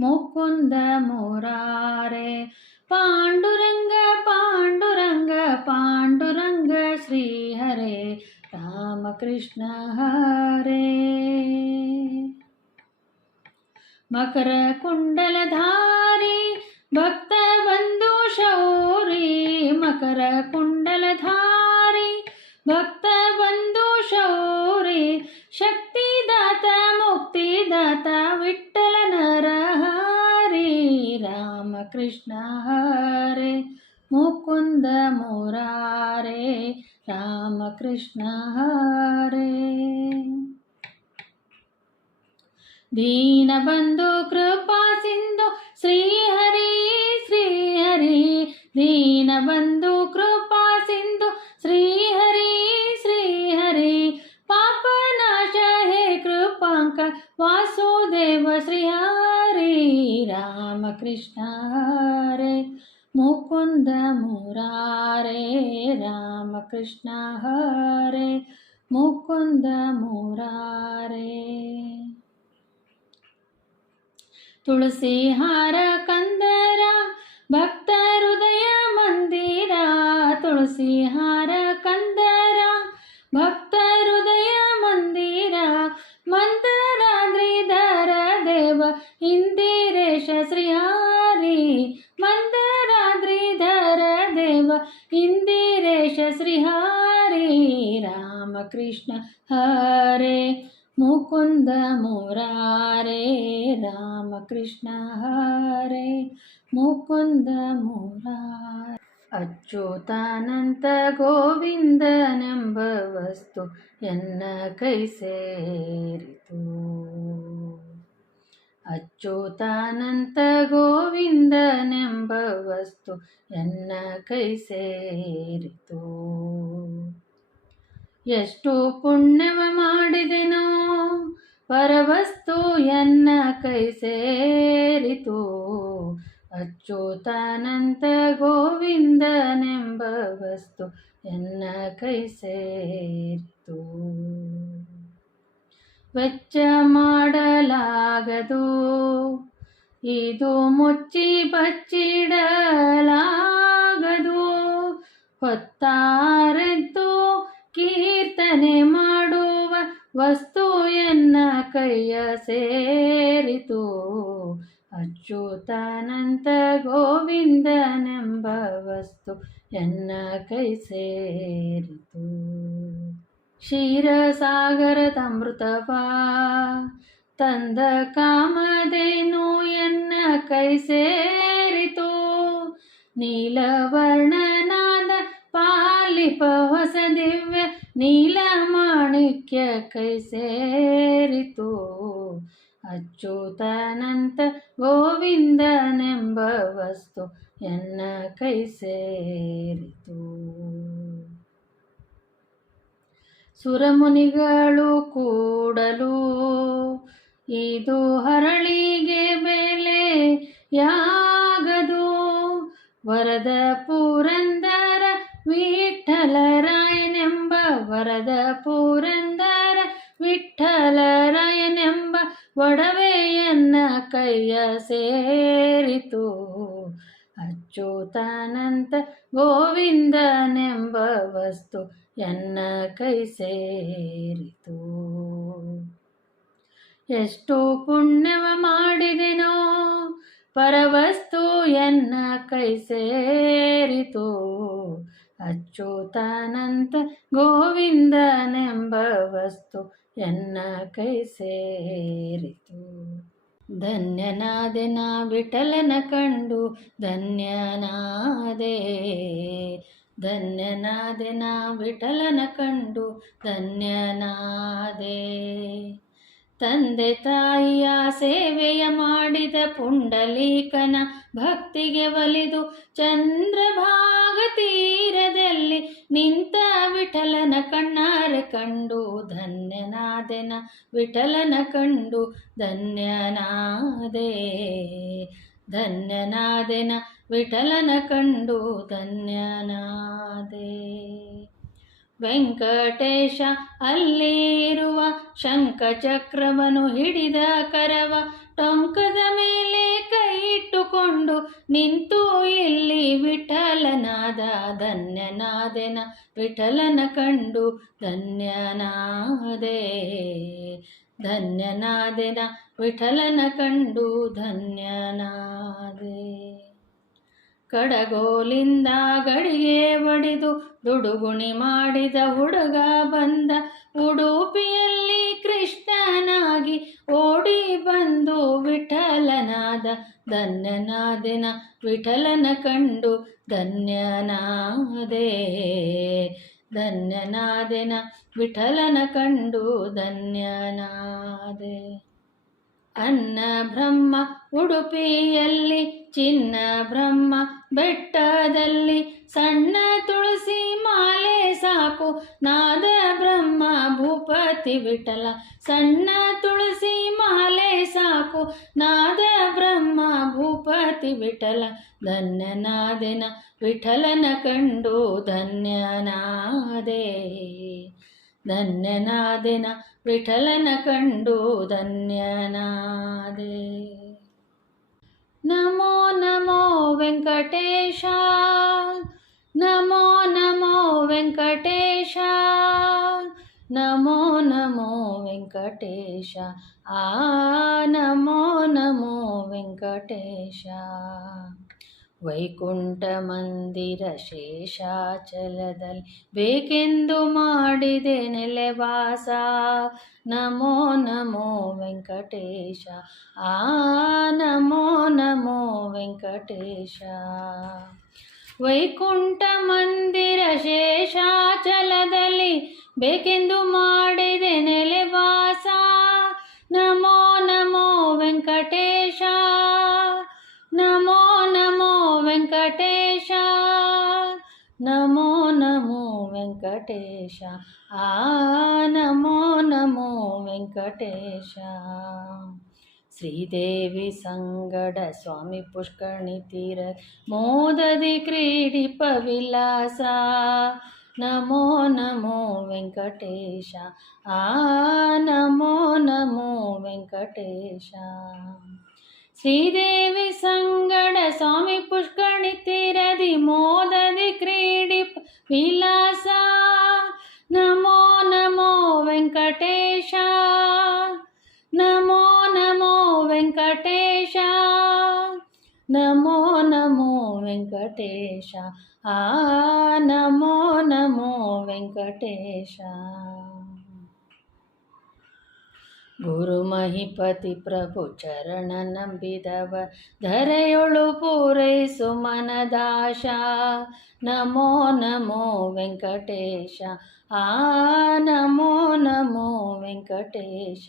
मुकुंद मुरारे. पांडुरंग पांडुरंग पांडुरंग श्री हरे, राम कृष्ण हरे. मकर कुंडलधारी भक्त बंधु शौरी, मकर कुंडलधारी भक्त बंधु शौरी. शक्तिदाता मुक्तिदाता विठ्ठल नरहरी, राम कृष्ण हरे मुकुंद मुरारे, राम कृष्ण हरे. दीनबंधु कृपा सिंधु श्री हरि, श्री हरि. दीनबंधु कृपा सिंधु श्री हरि, श्री हरि. पापनाश हे कृपांकर वासुदेव श्री हरि, राम कृष्ण हरे मुकुंद मुरारे, राम कृष्ण हरे मुकुंद मुरारे. तुलसी हार कंदर भक्त हृदय मंदिर, तुलसी हार कंदर भक्त हृदय मंदिर. मंदराद्रिधर देव इंदिरेश श्री हरि, मंदराद्रिधर देव इंदिरेश श्री हरि. राम कृष्ण हरे मुकुंद मुरारे, राम कृष्ण हरे मुकुंद मुरारे. ಅಚ್ಯುತಾನಂತ ಗೋವಿಂದನೆಂಬ ವಸ್ತು ಎನ್ನ ಕೈ ಸೇರಿತು, ಅಚ್ಯುತಾನಂತ ಗೋವಿಂದನೆಂಬ ವಸ್ತು ಎನ್ನ ಕೈ ಸೇರಿತು. ಎಷ್ಟು ಪುಣ್ಯವ ಮಾಡಿದೆನೋ ಪರವಸ್ತು ಎನ್ನ ಕೈ ಸೇರಿತು, ಅಚ್ಯುತಾನಂತ ಗೋವಿಂದನೆಂಬ ವಸ್ತು ಎನ್ನ ಕೈ ಸೇರಿತು. ವೆಚ್ಚ ಮಾಡಲಾಗದು ಇದು ಮುಚ್ಚಿ ಬಚ್ಚಿಡಲಾಗದು, ಹೊತ್ತಾರೆದ್ದು ಕೀರ್ತನೆ ಮಾಡುವ ವಸ್ತು ಎನ್ನ ಕೈಯ ಸೇರಿತು, ಅಚ್ಯುತಾನಂತ ಗೋವಿಂದನೆಂಬ ವಸ್ತು ಎನ್ನ ಕೈ ಸೇರಿತು. ಕ್ಷೀರಸಾಗರದಮೃತವ ತಂದ ಕಾಮಧೇನು ಎನ್ನ ಕೈ ಸೇರಿತು, ನೀಲವರ್ಣನಾದ ಪಾಲಿಪ ಹೊಸ ದಿವ್ಯ ನೀಲಮಾಣಿಕ್ಯ ಕೈ ಸೇರಿತು. ಅಚ್ಯುತಾನಂತ ಗೋವಿಂದನೆಂಬ ವಸ್ತು ಎನ್ನ ಕೈ ಸೇರಿತು. ಸುರಮುನಿಗಳು ಕೂಡಲು ಇದು ಹರಳಿಗೆ ಬೆಲೆಯಾಗದು. ವರದ ಪುರಂದರ ವಿಠ್ಠಲರಾಯನೆಂಬ ವರದ ಪುರಂದರ ವಿಠ್ಠಲರಾಯನೆಂಬ ಒಡವೆಯನ್ನ ಕೈಯ ಸೇರಿತು. ಅಚ್ಯುತಾನಂತ ಗೋವಿಂದನೆಂಬ ವಸ್ತು ಎನ್ನ ಕೈ ಸೇರಿತು. ಎಷ್ಟು ಪುಣ್ಯವ ಮಾಡಿದೆನೋ ಪರವಸ್ತು ಎನ್ನ ಕೈ ಸೇರಿತು. ಅಚ್ಯುತಾನಂತ ಗೋವಿಂದನೆಂಬ ವಸ್ತು ಎನ್ನ ಕೈ ಸೇರಿತು. ಧನ್ಯನಾದೆ ನಾ ವಿಠಲನ ಕಂಡು ಧನ್ಯನಾದೆ. ಧನ್ಯನಾದೆ ನಾ ವಿಠಲನ ಕಂಡು ಧನ್ಯನಾದೆ. ತಂದೆ ತಾಯಿಯ ಸೇವೆಯ ಮಾಡಿದ ಪುಂಡಲೀಕನ ಭಕ್ತಿಗೆ ಒಲಿದು ಚಂದ್ರಭಾಗ ತೀರದಲ್ಲಿ ನಿಂತ ವಿಠಲನ ಕಣ್ಣಾರೆ ಕಂಡು ಧನ್ಯನಾದೆನ ವಿಠಲನ ಕಂಡು ಧನ್ಯನಾದೆ. ಧನ್ಯನಾದೆನ ವಿಠಲನ ಕಂಡು ಧನ್ಯನಾದೆ. ವೆಂಕಟೇಶ ಅಲ್ಲಿರುವ ಶಂಖಚಕ್ರವನ್ನು ಹಿಡಿದ ಕರವ ಟೊಂಕದ ಮೇಲೆ ಕೈ ಇಟ್ಟುಕೊಂಡು ನಿಂತು ಇಲ್ಲಿ ವಿಠಲನಾದ. ಧನ್ಯನಾದೆನ ವಿಠಲನ ಕಂಡು ಧನ್ಯನಾದೆ. ಧನ್ಯನಾದೆನ ವಿಠಲನ ಕಂಡು ಧನ್ಯನಾದೆ. ಕಡಗೋಲಿಂದ ಗಡಿಗೆ ಒಡೆದು ದುಡುಗುಣಿ ಮಾಡಿದ ಹುಡುಗ ಬಂದ. ಉಡುಪಿಯಲ್ಲಿ ಕೃಷ್ಣನಾಗಿ ಓಡಿ ಬಂದು ವಿಠಲನಾದ. ಧನ್ಯನಾದೆನ ವಿಠಲನ ಕಂಡು ಧನ್ಯನಾದೆ. ಧನ್ಯನಾದೆನ ವಿಠಲನ ಕಂಡು ಧನ್ಯನಾದೆ. ಅನ್ನ ಬ್ರಹ್ಮ ಉಡುಪಿಯಲ್ಲಿ ಚಿನ್ನ ಬ್ರಹ್ಮ ಬೆಟ್ಟದಲ್ಲಿ ಸಣ್ಣ ತುಳಸಿ ಮಾಲೆ ಸಾಕು ನಾದ ಬ್ರಹ್ಮ ಭೂಪತಿ ವಿಠಲ. ಸಣ್ಣ ತುಳಸಿ ಮಾಲೆ ಸಾಕು ನಾದ ಬ್ರಹ್ಮ ಭೂಪತಿ ವಿಠಲ. ಧನ್ಯನಾದೆನ ವಿಠಲನ ಕಂಡು ಧನ್ಯನಾದೆ. ಧನ್ಯನಾದೆನ ವಿಠಲನ ಕಂಡು ಧನ್ಯನಾದೆ. ನಮೋ ನಮೋ ವೆಂಕಟೇಶ. ನಮೋ ನಮೋ ವೆಂಕಟೇಶ. ನಮೋ ನಮೋ ವೆಂಕಟೇಶ. ನಮೋ ನಮೋ ವೆಂಕಟೇಶ. ವೈಕುಂಠ ಮಂದಿರ ಶೇಷಾಚಲದಲ್ಲಿ ಬೇಕೆಂದು ಮಾಡಿದೆ ನೆಲೆವಾಸ. ನಮೋ ನಮೋ ವೆಂಕಟೇಶ. ನಮೋ ನಮೋ ವೆಂಕಟೇಶ. ವೈಕುಂಠ ಮಂದಿರ ಶೇಷಾಚಲದಲ್ಲಿ ಬೇಕೆಂದು ಮಾಡಿದೆ ನೆಲೆವಾಸ. ನಮೋ ನಮೋ ವೆಂಕಟೇಶ. ನಮೋ ನಮೋ ವೆಂಕಟೇಶ. ನಮೋ ನಮೋ ವೆಂಕಟೇಶ. ನಮೋ ನಮೋ ವೆಂಕಟೇಶ. ಶ್ರೀದೇವಿ ಸಂಗಡ ಸ್ವಾಮಿ ಪುಷ್ಕರಣಿ ತೀರ ಮೋದದಿ ಕ್ರೀಡಿಪ ವಿಲಾಸ. ನಮೋ ನಮೋ ವೆಂಕಟೇಶ. ನಮೋ ನಮೋ ವೆಂಕಟೇಶ. ಶ್ರೀದೇವಿ ಸಂಗಡ ಸ್ವಾಮಿ ಪುಷ್ಕರಣಿ ತೀರದಿ ಮೋದದಿ ಕ್ರೀಡಿಪ ವಿಲಾಸ. ನಮೋ ನಮೋ ವೆಂಕಟೇಶ. ನಮೋ ನಮೋ ವೆಂಕಟೇಶ. ನಮೋ ನಮೋ ವೆಂಕಟೇಶ. ನಮೋ ನಮೋ ವೆಂಕಟೇಶ. ಗುರು ಮಹಿಪತಿ ಪ್ರಭು ಚರಣ ನಂಬಿದವ ಧರೆಯೊಳು ಪೂರೈಸು ಮನದಾಶ. ನಮೋ ನಮೋ ವೆಂಕಟೇಶ, ಆ ನಮೋ ನಮೋ ವೆಂಕಟೇಶ.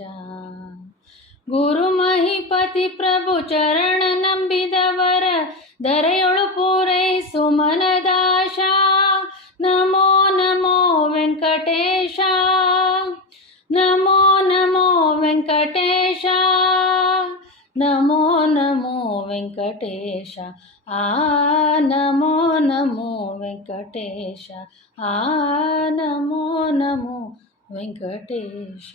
ಗುರು ಮಹಿಪತಿ ಪ್ರಭು ಚರಣ ನಂಬಿದವರ ಧರೆಯೊಳು ಪೂರೈಸು ಮನದಾಶ. ನಮೋ ನಮೋ ವೆಂಕಟೇಶ, ನಮೋ ನಮೋ ವೆಂಕಟೇಶ, ನಮೋ ನಮೋ ವೆಂಕಟೇಶ, ಆ ನಮೋ ನಮೋ ವೆಂಕಟೇಶ, ಆ ನಮೋ ನಮೋ ವೆಂಕಟೇಶ.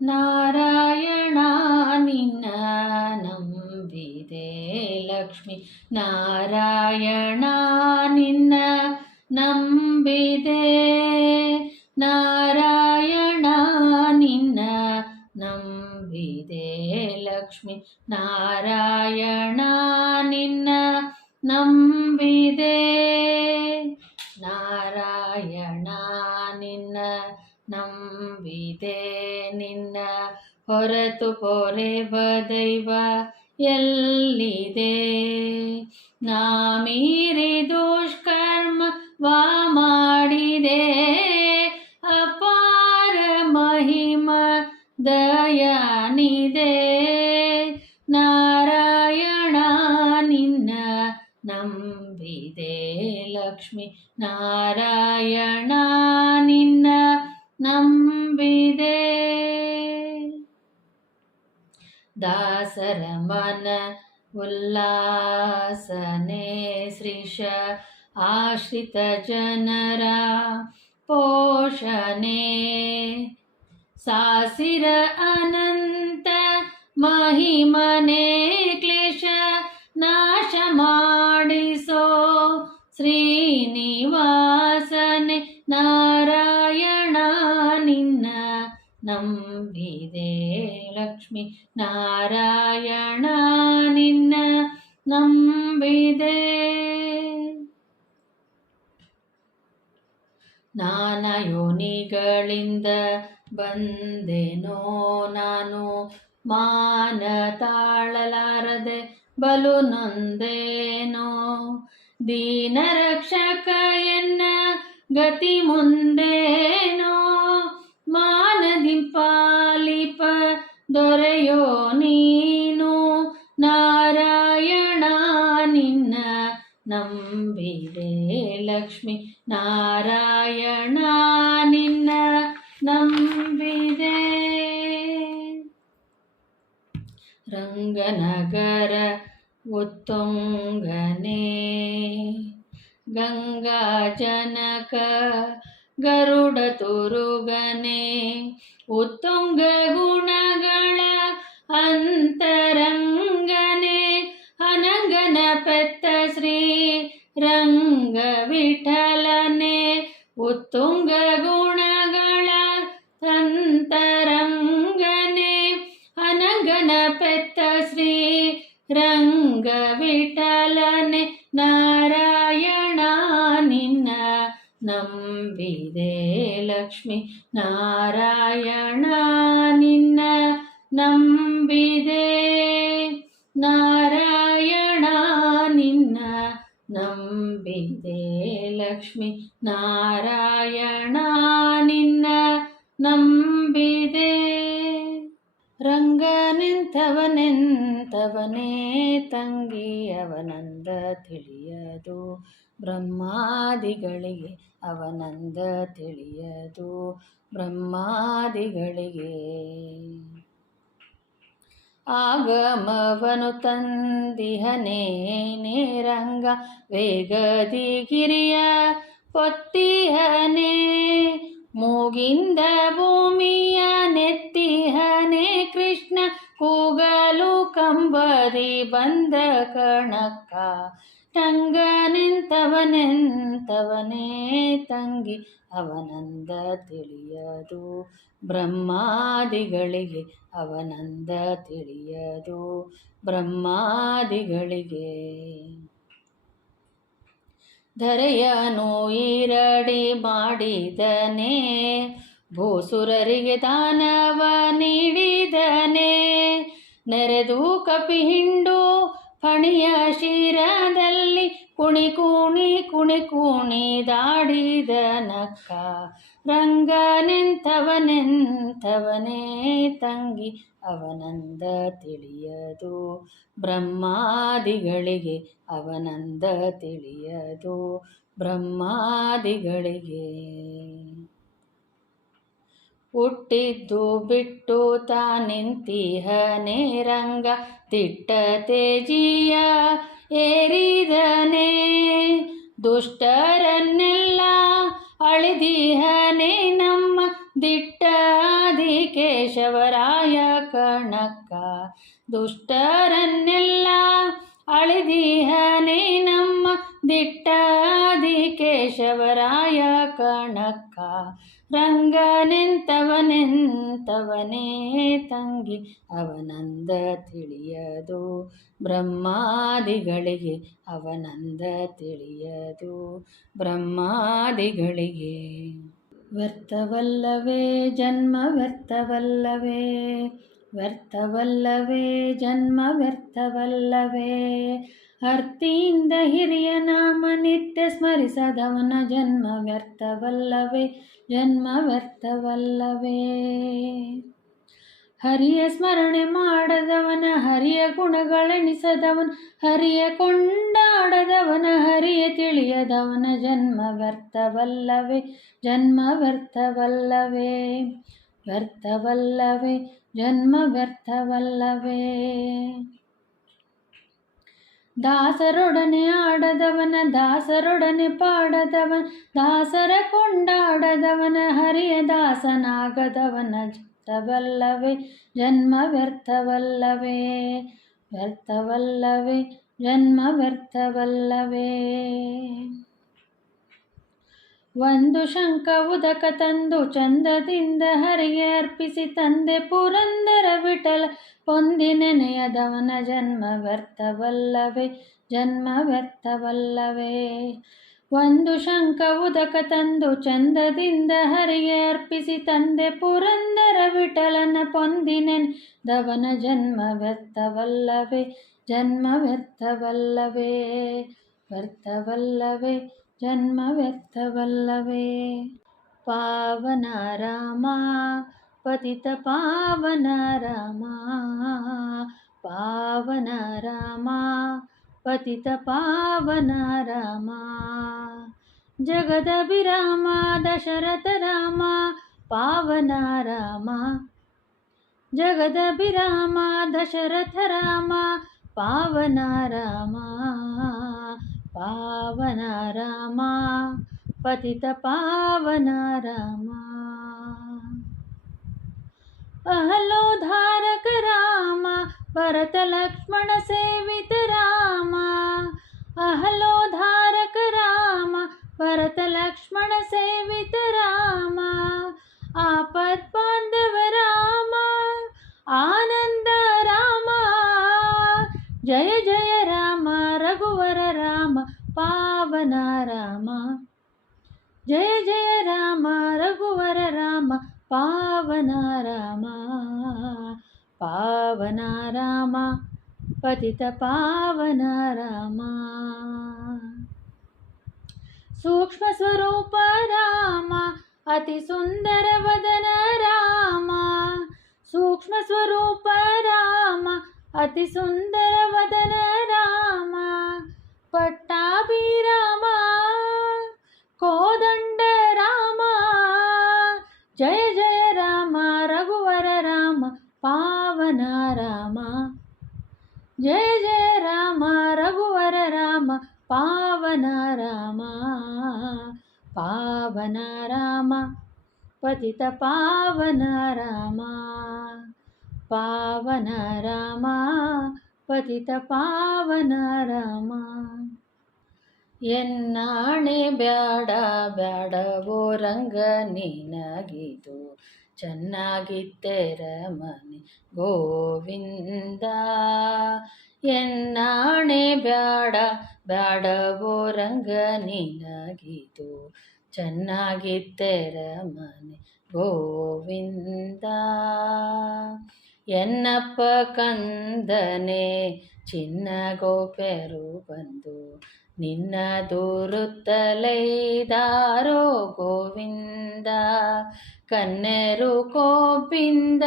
ನಾರಾಯಣ ನಿನ್ನ ನಂಬಿದೆ ಲಕ್ಷ್ಮಿ, ನಾರಾಯಣ ನಿನ್ನ ನಂಬಿದೆ, ನಾರಾಯಣ ನಿನ್ನ ನಂಬಿದೆ ಲಕ್ಷ್ಮಿ, ನಾರಾಯಣ ನಿನ್ನ ನಂಬಿದೆ, ನಾರಾಯಣ ನಿನ್ನ ನಂಬಿದೆ. ನಿನ್ನ ಹೊರತು ಪೊರೆವ ದೈವ ಎಲ್ಲಿದೆ? ನಾ ಮೀರಿ ದುಷ್ಕರ್ಮ ಮಾಡಿದೆ, ಅಪಾರ ಮಹಿಮ ದಯಾನಿದೆ. ನಾರಾಯಣ ನಿನ್ನ ನಂಬಿದೆ ಲಕ್ಷ್ಮಿ, ನಾರಾಯಣ ನಿನ್ನ ನಂಬಿದೆ. ದಾಸರ ಮನ ಉಲ್ಲಾಸನೆ ಶ್ರೀಶ, ಆಶ್ರಿತ ಜನರ ಪೋಷಣೆ. ಸಾಸಿರ ಅನಂತ ಮಹಿಮನೆ ಕ್ಲೇಶ ನಾಶ ಮಾಡಿಸೋ ಶ್ರೀನಿವಾಸನೆ. ನಾರಾಯಣ ನಿನ್ನ ನಂಬಿದೆ ಲಕ್ಷ್ಮಿ, ನಾರಾಯಣ ನಿನ್ನ ನಂಬಿದೆ. ನಾನಾ ಯೋನಿಗಳಿಂದ ಬಂದೆನೋ ನಾನು, ಮಾನ ತಾಳಲಾರದೆ ಬಲು ನೊಂದೇನೋ. ದೀನ ರಕ್ಷಕ ಎನ್ನ ಗತಿ ಮುಂದೇನೋ, ಮಾನದಿ ಪಾಲಿಪ ದೊರೆಯೋ ನೀನು. ನಾರಾಯಣ ನಿನ್ನ ನಂಬಿದೆ ಲಕ್ಷ್ಮಿ, ನಾರಾಯಣ ನಿನ್ನ ನಂಬಿದೆ. ರಂಗನಗರ ಉತ್ತುಂಗನೇ, ಗಂಗಾ ಜನಕ ಗರುಡ ತುರುಗನೆ. ಉತ್ತುಂಗ ಗುಣಗಳ ಅಂತರಂಗನೆ, ಅನಂಗನ ಪೆತ್ತ ಶ್ರೀ ರಂಗ ವಿಠಲನೆ. ಉತ್ತುಂಗ ಗುಣಗಳ ಅಂತರಂಗನೆ, ಅನಂಗನ ಪೆತ್ತ ಶ್ರೀ ರಂಗ ವಿಠಲನೆ. ನಾರಾಯಣ ನಿನ್ನ ನಂಬಿದೆ ಲಕ್ಷ್ಮಿ, ನಾರಾಯಣ ನಿನ್ನ ನಂಬಿದೆ, ನಾರಾಯಣ ನಿನ್ನ ನಂಬಿದೆ ಲಕ್ಷ್ಮಿ, ನಾರಾಯಣ ನಿನ್ನ ನಂಬಿದೆ. ರಂಗನೆಂಥವನೆಂಥವನೇ ತಂಗಿ ಅವನಂದ ತಿಳಿಯದು, ಬ್ರಹ್ಮಾದಿಗಳಿಗೆ ಅವನಂದ ತಿಳಿಯದು, ಬ್ರಹ್ಮಾದಿಗಳಿಗೆ. ಆಗಮವನು ತಂದಿಹನೇ ರಂಗ, ವೇಗದಿ ಗಿರಿಯ ಪೊತ್ತಿಹನೇ. ಮೂಗಿಂದ ಭೂಮಿಯ ನೆತ್ತಿಹನೇ ಕೃಷ್ಣ, ಕೂಗಲು ಕಂಬದಿ ಬಂದ ಕಣಕ್ಕ. ರಂಗನೆಂಥವನೆಂಥವನೇ ತಂಗಿ ಅವನಂದ ತಿಳಿಯದು, ಬ್ರಹ್ಮಾದಿಗಳಿಗೆ ಅವನಂದ ತಿಳಿಯದು, ಬ್ರಹ್ಮಾದಿಗಳಿಗೆ. ಧರೆಯನು ಈರಡಿ ಮಾಡಿದನೇ, ಭೂಸುರರಿಗೆ ದಾನವ ನೀಡಿದನೆ, ನೆರೆದು ಕಪಿಹಿಂಡು ಫಣಿಯ ಶಿರದಲ್ಲಿ ಕುಣಿ ಕುಣಿ ದಾಡಿದ ನಕ್ಕ. ರಂಗನೆಂಥವನೆಂಥವನೇ ತಂಗಿ ಅವನಂದ ತಿಳಿಯದು, ಬ್ರಹ್ಮಾದಿಗಳಿಗೆ ಅವನಂದ ತಿಳಿಯದು, ಬ್ರಹ್ಮಾದಿಗಳಿಗೆ. ಹುಟ್ಟಿದ್ದು ಬಿಟ್ಟು ತಾನಿಂತಿಹನೇ ರಂಗ, ದಿಟ್ಟ ತೇಜಿಯ ಏರಿದನೆ, ದುಷ್ಟರನ್ನೆಲ್ಲ ಅಳಿದಿಹನೇ ನಮ್ಮ ದಿಟ್ಟಾದಿ ಕೇಶವರಾಯ ಕಣಕ್ಕ. ದುಷ್ಟರನ್ನೆಲ್ಲ ಅಳಿದಿಹನೇ ನಮ್ಮ ದಿಟ್ಟಾದಿ ಕೇಶವರಾಯ ಕಣಕ್ಕ. ರಂಗನೆಂಥವನೆಂಥವನೇ ತಂಗಿ ಅವನಂದ ತಿಳಿಯದು, ಬ್ರಹ್ಮಾದಿಗಳಿಗೆ ಅವನಂದ ತಿಳಿಯದು, ಬ್ರಹ್ಮಾದಿಗಳಿಗೆ. ವ್ಯರ್ಥವಲ್ಲವೇ ಜನ್ಮ ವ್ಯರ್ಥವಲ್ಲವೇ, ವ್ಯರ್ಥವಲ್ಲವೇ ಜನ್ಮ ವ್ಯರ್ಥವಲ್ಲವೇ, ಅರ್ತಿಯಿಂದ ಹಿರಿಯ ನಾಮ ನಿತ್ಯ ಸ್ಮರಿಸದವನ ಜನ್ಮ ವ್ಯರ್ಥವಲ್ಲವೇ, ಜನ್ಮ ವ್ಯರ್ಥವಲ್ಲವೇ. ಹರಿಯ ಸ್ಮರಣೆ ಮಾಡದವನ, ಹರಿಯ ಗುಣಗಳೆಣಿಸದವನ, ಹರಿಯ ಕೊಂಡಾಡದವನ, ಹರಿಯ ತಿಳಿಯದವನ ಜನ್ಮ ವ್ಯರ್ಥವಲ್ಲವೇ, ಜನ್ಮ ವ್ಯರ್ಥವಲ್ಲವೇ, ವ್ಯರ್ಥವಲ್ಲವೇ ಜನ್ಮ ವ್ಯರ್ಥವಲ್ಲವೇ. ದಾಸರೊಡನೆ ಆಡದವನ, ದಾಸರೊಡನೆ ಪಾಡದವನ, ದಾಸರ ಕೊಂಡಾಡದವನ, ಹರಿಯ ದಾಸನಾಗದವನ ವ್ಯರ್ಥವಲ್ಲವೇ, ಜನ್ಮ ವ್ಯರ್ಥವಲ್ಲವೇ, ವ್ಯರ್ಥವಲ್ಲವೇ ಜನ್ಮ ವ್ಯರ್ಥವಲ್ಲವೇ. ಒಂದು ಶಂಖ ಉದಕ ತಂದು ಚಂದದಿಂದ ಹರಿಗೆ ಅರ್ಪಿಸಿ ತಂದೆ ಪುರಂದರ ವಿಠಲ ಪೊಂದಿ ನೆನೆಯದವನ ಜನ್ಮ ವ್ಯರ್ಥವಲ್ಲವೇ, ಜನ್ಮ ವ್ಯರ್ಥವಲ್ಲವೇ. ಒಂದು ಶಂಖ ಉದಕ ತಂದು ಚಂದದಿಂದ ಹರಿಗೆ ಅರ್ಪಿಸಿ ತಂದೆ ಪುರಂದರ ವಿಠಲನ ಪೊಂದಿ ನೆನೆದವನ ಜನ್ಮ ವ್ಯರ್ಥವಲ್ಲವೇ, ಜನ್ಮ ವ್ಯರ್ಥವಲ್ಲವೇ, ವ್ಯರ್ಥವಲ್ಲವೇ ಜನ್ಮ ವ್ಯರ್ಥವಲ್ಲವೇ. ಪಾವನ ರಾಮ ಪತಿತ ಪಾವನ ರಾಮ, ಪಾವನ ರಾಮ ಪತಿತ ಪಾವನ ರಾಮ, ಜಗದಭಿರಾಮ ದಶರಥ ರಾಮ ಪಾವನ ರಾಮ, ಜಗದಭಿರಾಮ ದಶರಥ ರಾಮ ಪಾವನ ರಾಮ, ಪಾವನ ರಾಮ ಪತಿತ ಪಾವನ ರಾಮ. ಅಹಲೋದ್ಧಾರಕ ರಾಮ ಭರತ ಲಕ್ಷ್ಮಣ ಸೇವಿತ ರಾಮ, ಅಹಲೋದ್ಧಾರಕ ರಾಮ ಭರತ ಲಕ್ಷ್ಮಣ ಸೇವಿತ ರಾಮ, ಆಪತ್ ಬಾಂಧವ ರಾಮ ಆನಂದ ರಾಮ, ಜಯ ಜಯ ರಾಮ ರಘುವರ ರಾಮ ಪಾವನ ರಾಮ, ಜಯ ಜಯ ರಾಮ ರಘುವರ ರಾಮ ಪಾವನ ರಾಮ, ಪಾವನ ರಾಮ ಪತಿತ ಪಾವನ ರಾಮ. ಸೂಕ್ಷ್ಮ ಸ್ವರೂಪ ರಾಮ ಅತಿ ಸುಂದರ ವದನ ರಾಮ, ಸೂಕ್ಷ್ಮ ಸ್ವರೂಪ ರಾಮ ಅತಿ ಸುಂದರ ವದನ ರಾಮ, ಪಟ್ಟಾಭಿರಾಮ ಕೋದಂಡ ರಾಮ, ಜಯ ಜಯ ರಾಮ ರಘುವರ ರಾಮ ಪಾವನ ರಾಮ, ಜಯ ಜಯ ರಾಮ ರಘುವರ ರಾಮ ಪಾವನ ರಾಮ, ಪಾವನ ರಾಮ ಪತಿತ ಪಾವನ ರಾಮ, ಪಾವನ ರಾಮ ಪತಿತ ಪಾವನ ರಾಮ. ಎನ್ನಾಣೆ ಬ್ಯಾಡ ಬ್ಯಾಡವೋ ರಂಗ ನಿನಗಿದು, ಚೆನ್ನಾಗಿತ್ತೆರ ಮನೆ ಗೋವಿಂದ. ಎನ್ನಾಣೆ ಬ್ಯಾಡ ಬ್ಯಾಡವೋ ರಂಗ ನಿನಗಿದು, ಚೆನ್ನಾಗಿತ್ತೆರ ಮನೆ ಗೋವಿಂದ. ಎನ್ನಪ್ಪ ಕಂದನೆ ಚಿನ್ನ ಗೋಪ್ಯರು ಬಂದು ನಿನ್ನ ದೂರುತ್ತಲೈದಾರೋ ಗೋವಿಂದ. ಕನ್ಯರು ಕೋಪಿಂದ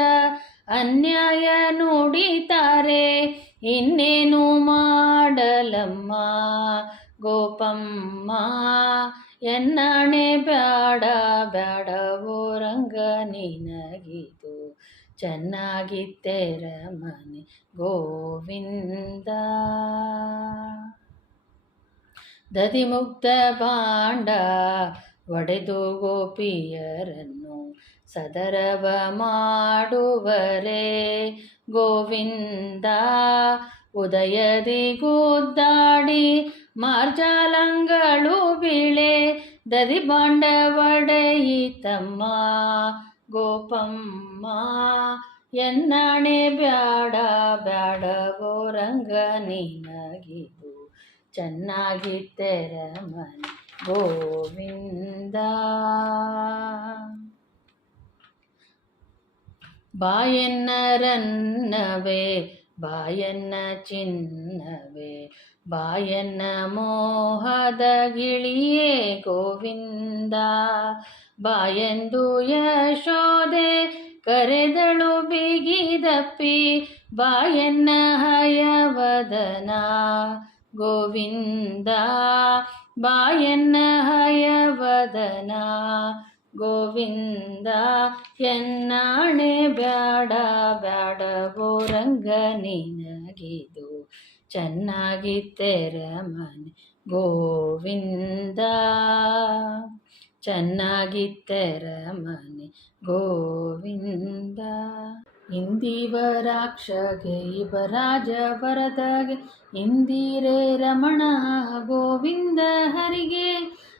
ಅನ್ಯಾಯ ನುಡಿತಾರೆ, ಇನ್ನೇನು ಮಾಡಲಮ್ಮ ಗೋಪಮ್ಮ. ಎನ್ನಣೆ ಬ್ಯಾಡ ಬ್ಯಾಡವೋ ರಂಗ ನಿನಗಿದು, ಚೆನ್ನಾಗಿತ್ತೆರ ಮನೆ ಗೋವಿಂದ. ದಧಿಮುಗ್ಧ ಭಾಂಡ ಒಡೆದು ಗೋಪಿಯರನ್ನು ಸದರವ ಮಾಡುವರೆ ಗೋವಿಂದ. ಉದಯದಿ ಗುದ್ದಾಡಿ ಮಾರ್ಜಾಲಂಗಳು ಬೀಳೆ, ದದಿ ಬಾಂಡ ಒಡೆಯಿತಮ್ಮ ಗೋಪಮ್ಮ. ಎನ್ನಣೆ ಬ್ಯಾಡ ಬ್ಯಾಡವೋ ರಂಗ ನಿನಗಿದು, ಚೆನ್ನಾಗಿತ್ತೆರ ಮನೆ ಗೋವಿಂದ. ಬಾಯನ್ನರನ್ನವೇ ಬಾಯನ್ನ ಚಿನ್ನವೇ, ಬಾಯನ್ನ ಮೋಹದ ಗಿಳಿಯೇ ಗೋವಿಂದ. ಬಾಯೆಂದು ಯಶೋದೆ ಕರೆದಳು ಬಿಗಿದಪ್ಪಿ, ಬಾಯನ್ನ ಹಯವದನ ಗೋವಿಂದ. ಬಾಯನ್ನ ಹಯವದನ ಗೋವಿಂದ. ಎನ್ನಾಣೆ ಬ್ಯಾಡ ಬ್ಯಾಡವೋ ರಂಗ ನಿನಗಿದು, ಚೆನ್ನಾಗಿತ್ತೆರ ಮನೆ ಗೋವಿಂದ. ಚೆನ್ನಾಗಿತ್ತೆರ ಮನೆ ಗೋವಿಂದ. ಇಂದಿವರಾಕ್ಷಗೆ ಇವರಾಜ ವರದಗೆ, ಇಂದಿರೇ ರಮಣ ಗೋವಿಂದ ಹರಿಗೆ.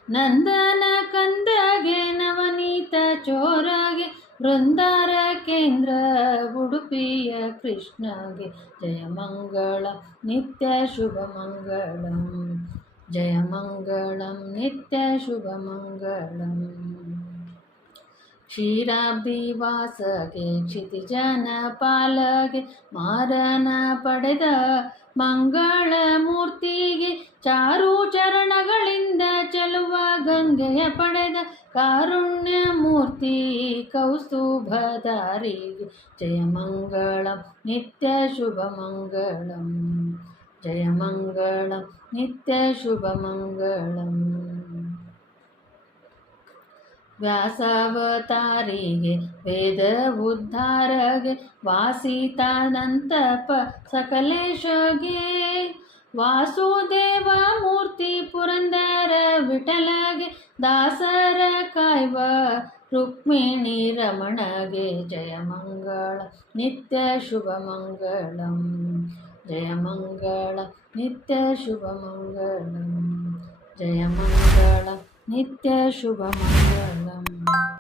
ನಂದನ ಕಂದಗೆ ನವನೀತ ಚೋರಗೆ, ಬೃಂದಾರ ಕೇಂದ್ರ ಉಡುಪಿಯ ಕೃಷ್ಣಗೆ. ಜಯ ಮಂಗಳಂ ನಿತ್ಯ ಶುಭ ಮಂಗಳಂ, ಜಯ ಮಂಗಳಂ ನಿತ್ಯ ಶುಭ ಮಂಗಳಂ. ಕ್ಷೀರಾಬ್ಧಿ ವಾಸಗೆ ಕ್ಷಿತಿಜನ ಪಾಲಗೆ, ಮಾರನ ಪಡೆದ ಮಂಗಳ ಮೂರ್ತಿಗೆ. ಚಾರು ಚರಣಗಳಿಂದ ಚಲುವ ಗಂಗೆಯ ಪಡೆದ ಕಾರುಣ್ಯ ಮೂರ್ತಿ ಕೌಸ್ತುಭಧಾರಿಗೆ. ಜಯ ಮಂಗಳಂ ನಿತ್ಯ ಶುಭ ಮಂಗಳಂ, ಜಯ ಮಂಗಳಂ ನಿತ್ಯ ಶುಭ ಮಂಗಳಂ. ವ್ಯಾಸಾವತಾರಿಗೆ ವೇದ ಉದ್ಧಾರಗೆ, ವಾಸಿತಾನಂತಪ ಸಕಲೇಶಗೆ. ವಾಸುದೇವ ಮೂರ್ತಿ ಪುರಂದರ ವಿಠಲಗೆ, ದಾಸರ ಕಾಯ್ವ ರುಕ್ಮಿಣಿ ರಮಣಗೆ. ಜಯ ಮಂಗಳ ನಿತ್ಯ ಶುಭ ಮಂಗಳಂ, ಜಯ ಮಂಗಳ ನಿತ್ಯ ಶುಭ ಮಂಗಳಂ, ಜಯ ಮಂಗಳ ನಿತ್ಯ ಶುಭ ಮಂಗಳಂ.